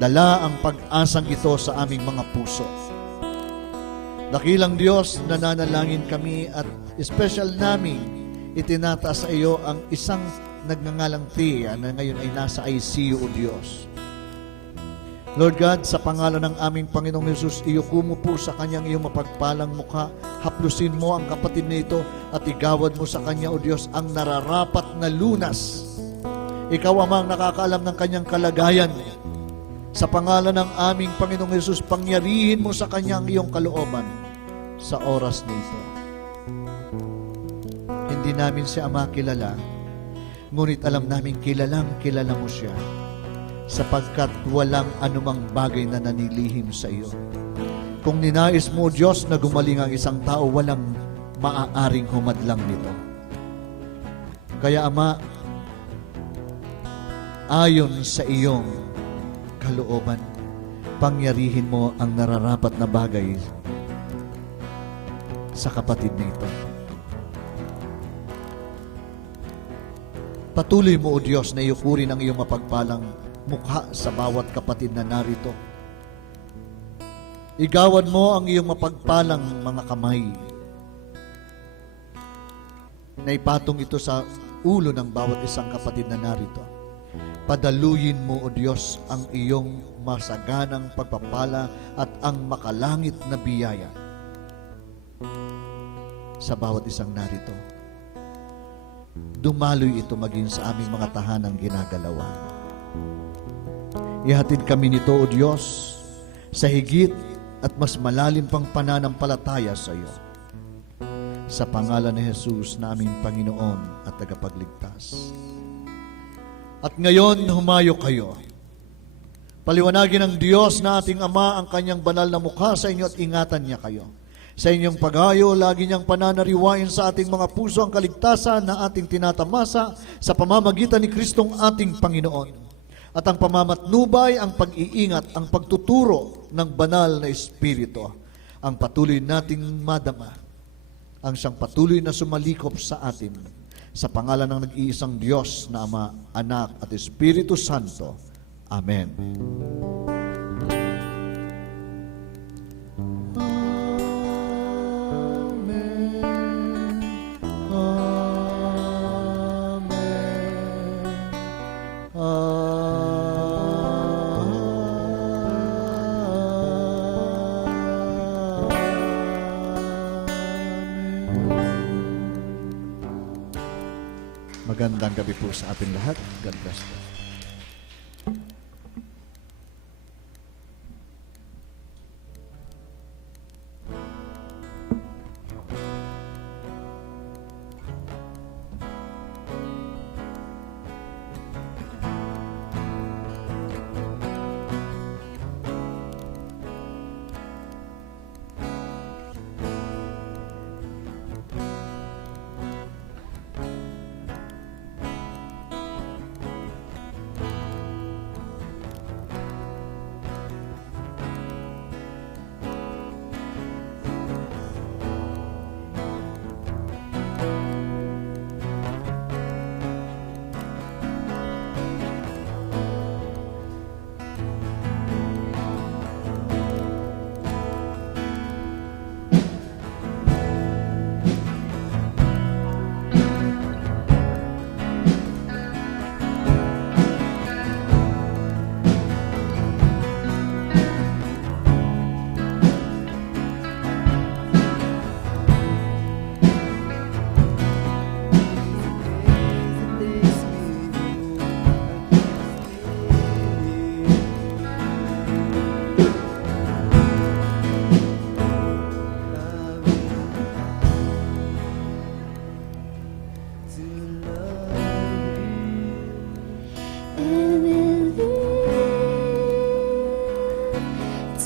Dala ang pag-asang ito sa aming mga puso. Dakilang Diyos, nananalangin kami at special namin itinataas sa iyo ang isang nagngangalang Thea na ngayon ay nasa ICU, O Diyos. Lord God, sa pangalan ng aming Panginoong Jesus, iyo kumupo sa kanyang iyong mapagpalang mukha. Haplusin mo ang kapatid na ito at igawad mo sa kanya, O Diyos, ang nararapat na lunas. Ikaw, Ama, ang nakakaalam ng kanyang kalagayan. Sa pangalan ng aming Panginoong Jesus, pangyarihin mo sa kanya ang iyong kalooban sa oras na ito. Hindi namin si Ama kilala, ngunit alam namin kilala mo siya, sapagkat walang anumang bagay na nanilihim sa iyo. Kung ninais mo, Diyos, na gumaling ang isang tao, walang maaaring humadlang nito. Kaya, Ama, ayon sa iyong kalooban, pangyarihin mo ang nararapat na bagay sa kapatid na ito. Patuloy mo, O Diyos, na iyukurin ang iyong mapagpalang mukha sa bawat kapatid na narito. Igawad mo ang iyong mapagpalang mga kamay na ipatong ito sa ulo ng bawat isang kapatid na narito. Padaluyin mo, O Diyos, ang iyong masaganang pagpapala at ang makalangit na biyaya sa bawat isang narito. Dumaloy ito maging sa aming mga tahanang ginagalawan. Ihatid kami nito, O Diyos, sa higit at mas malalim pang pananampalataya sa iyo. Sa pangalan ni Jesus na aming Panginoon at tagapagligtas. At ngayon, humayo kayo. Paliwanagin ng Diyos na ating Ama ang kanyang banal na mukha sa inyo at ingatan niya kayo. Sa inyong paghayo, lagi niyang pananariwain sa ating mga puso ang kaligtasan na ating tinatamasa sa pamamagitan ni Kristong ating Panginoon. At ang pamamatnubay, ang pag-iingat, ang pagtuturo ng banal na Espiritu, ang patuloy nating madama ang siyang patuloy na sumalikop sa atin. Sa pangalan ng nag-iisang Diyos na Ama, Anak at Espiritu Santo. Amen. Magandang gabi po sa ating lahat. God bless you.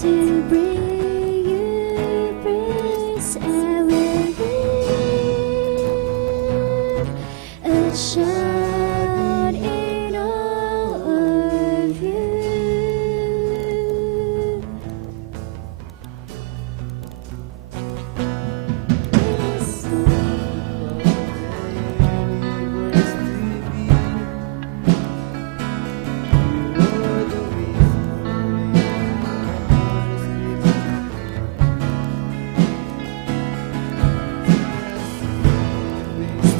To bring you praise, I will live a shout in all of you.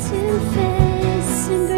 To face and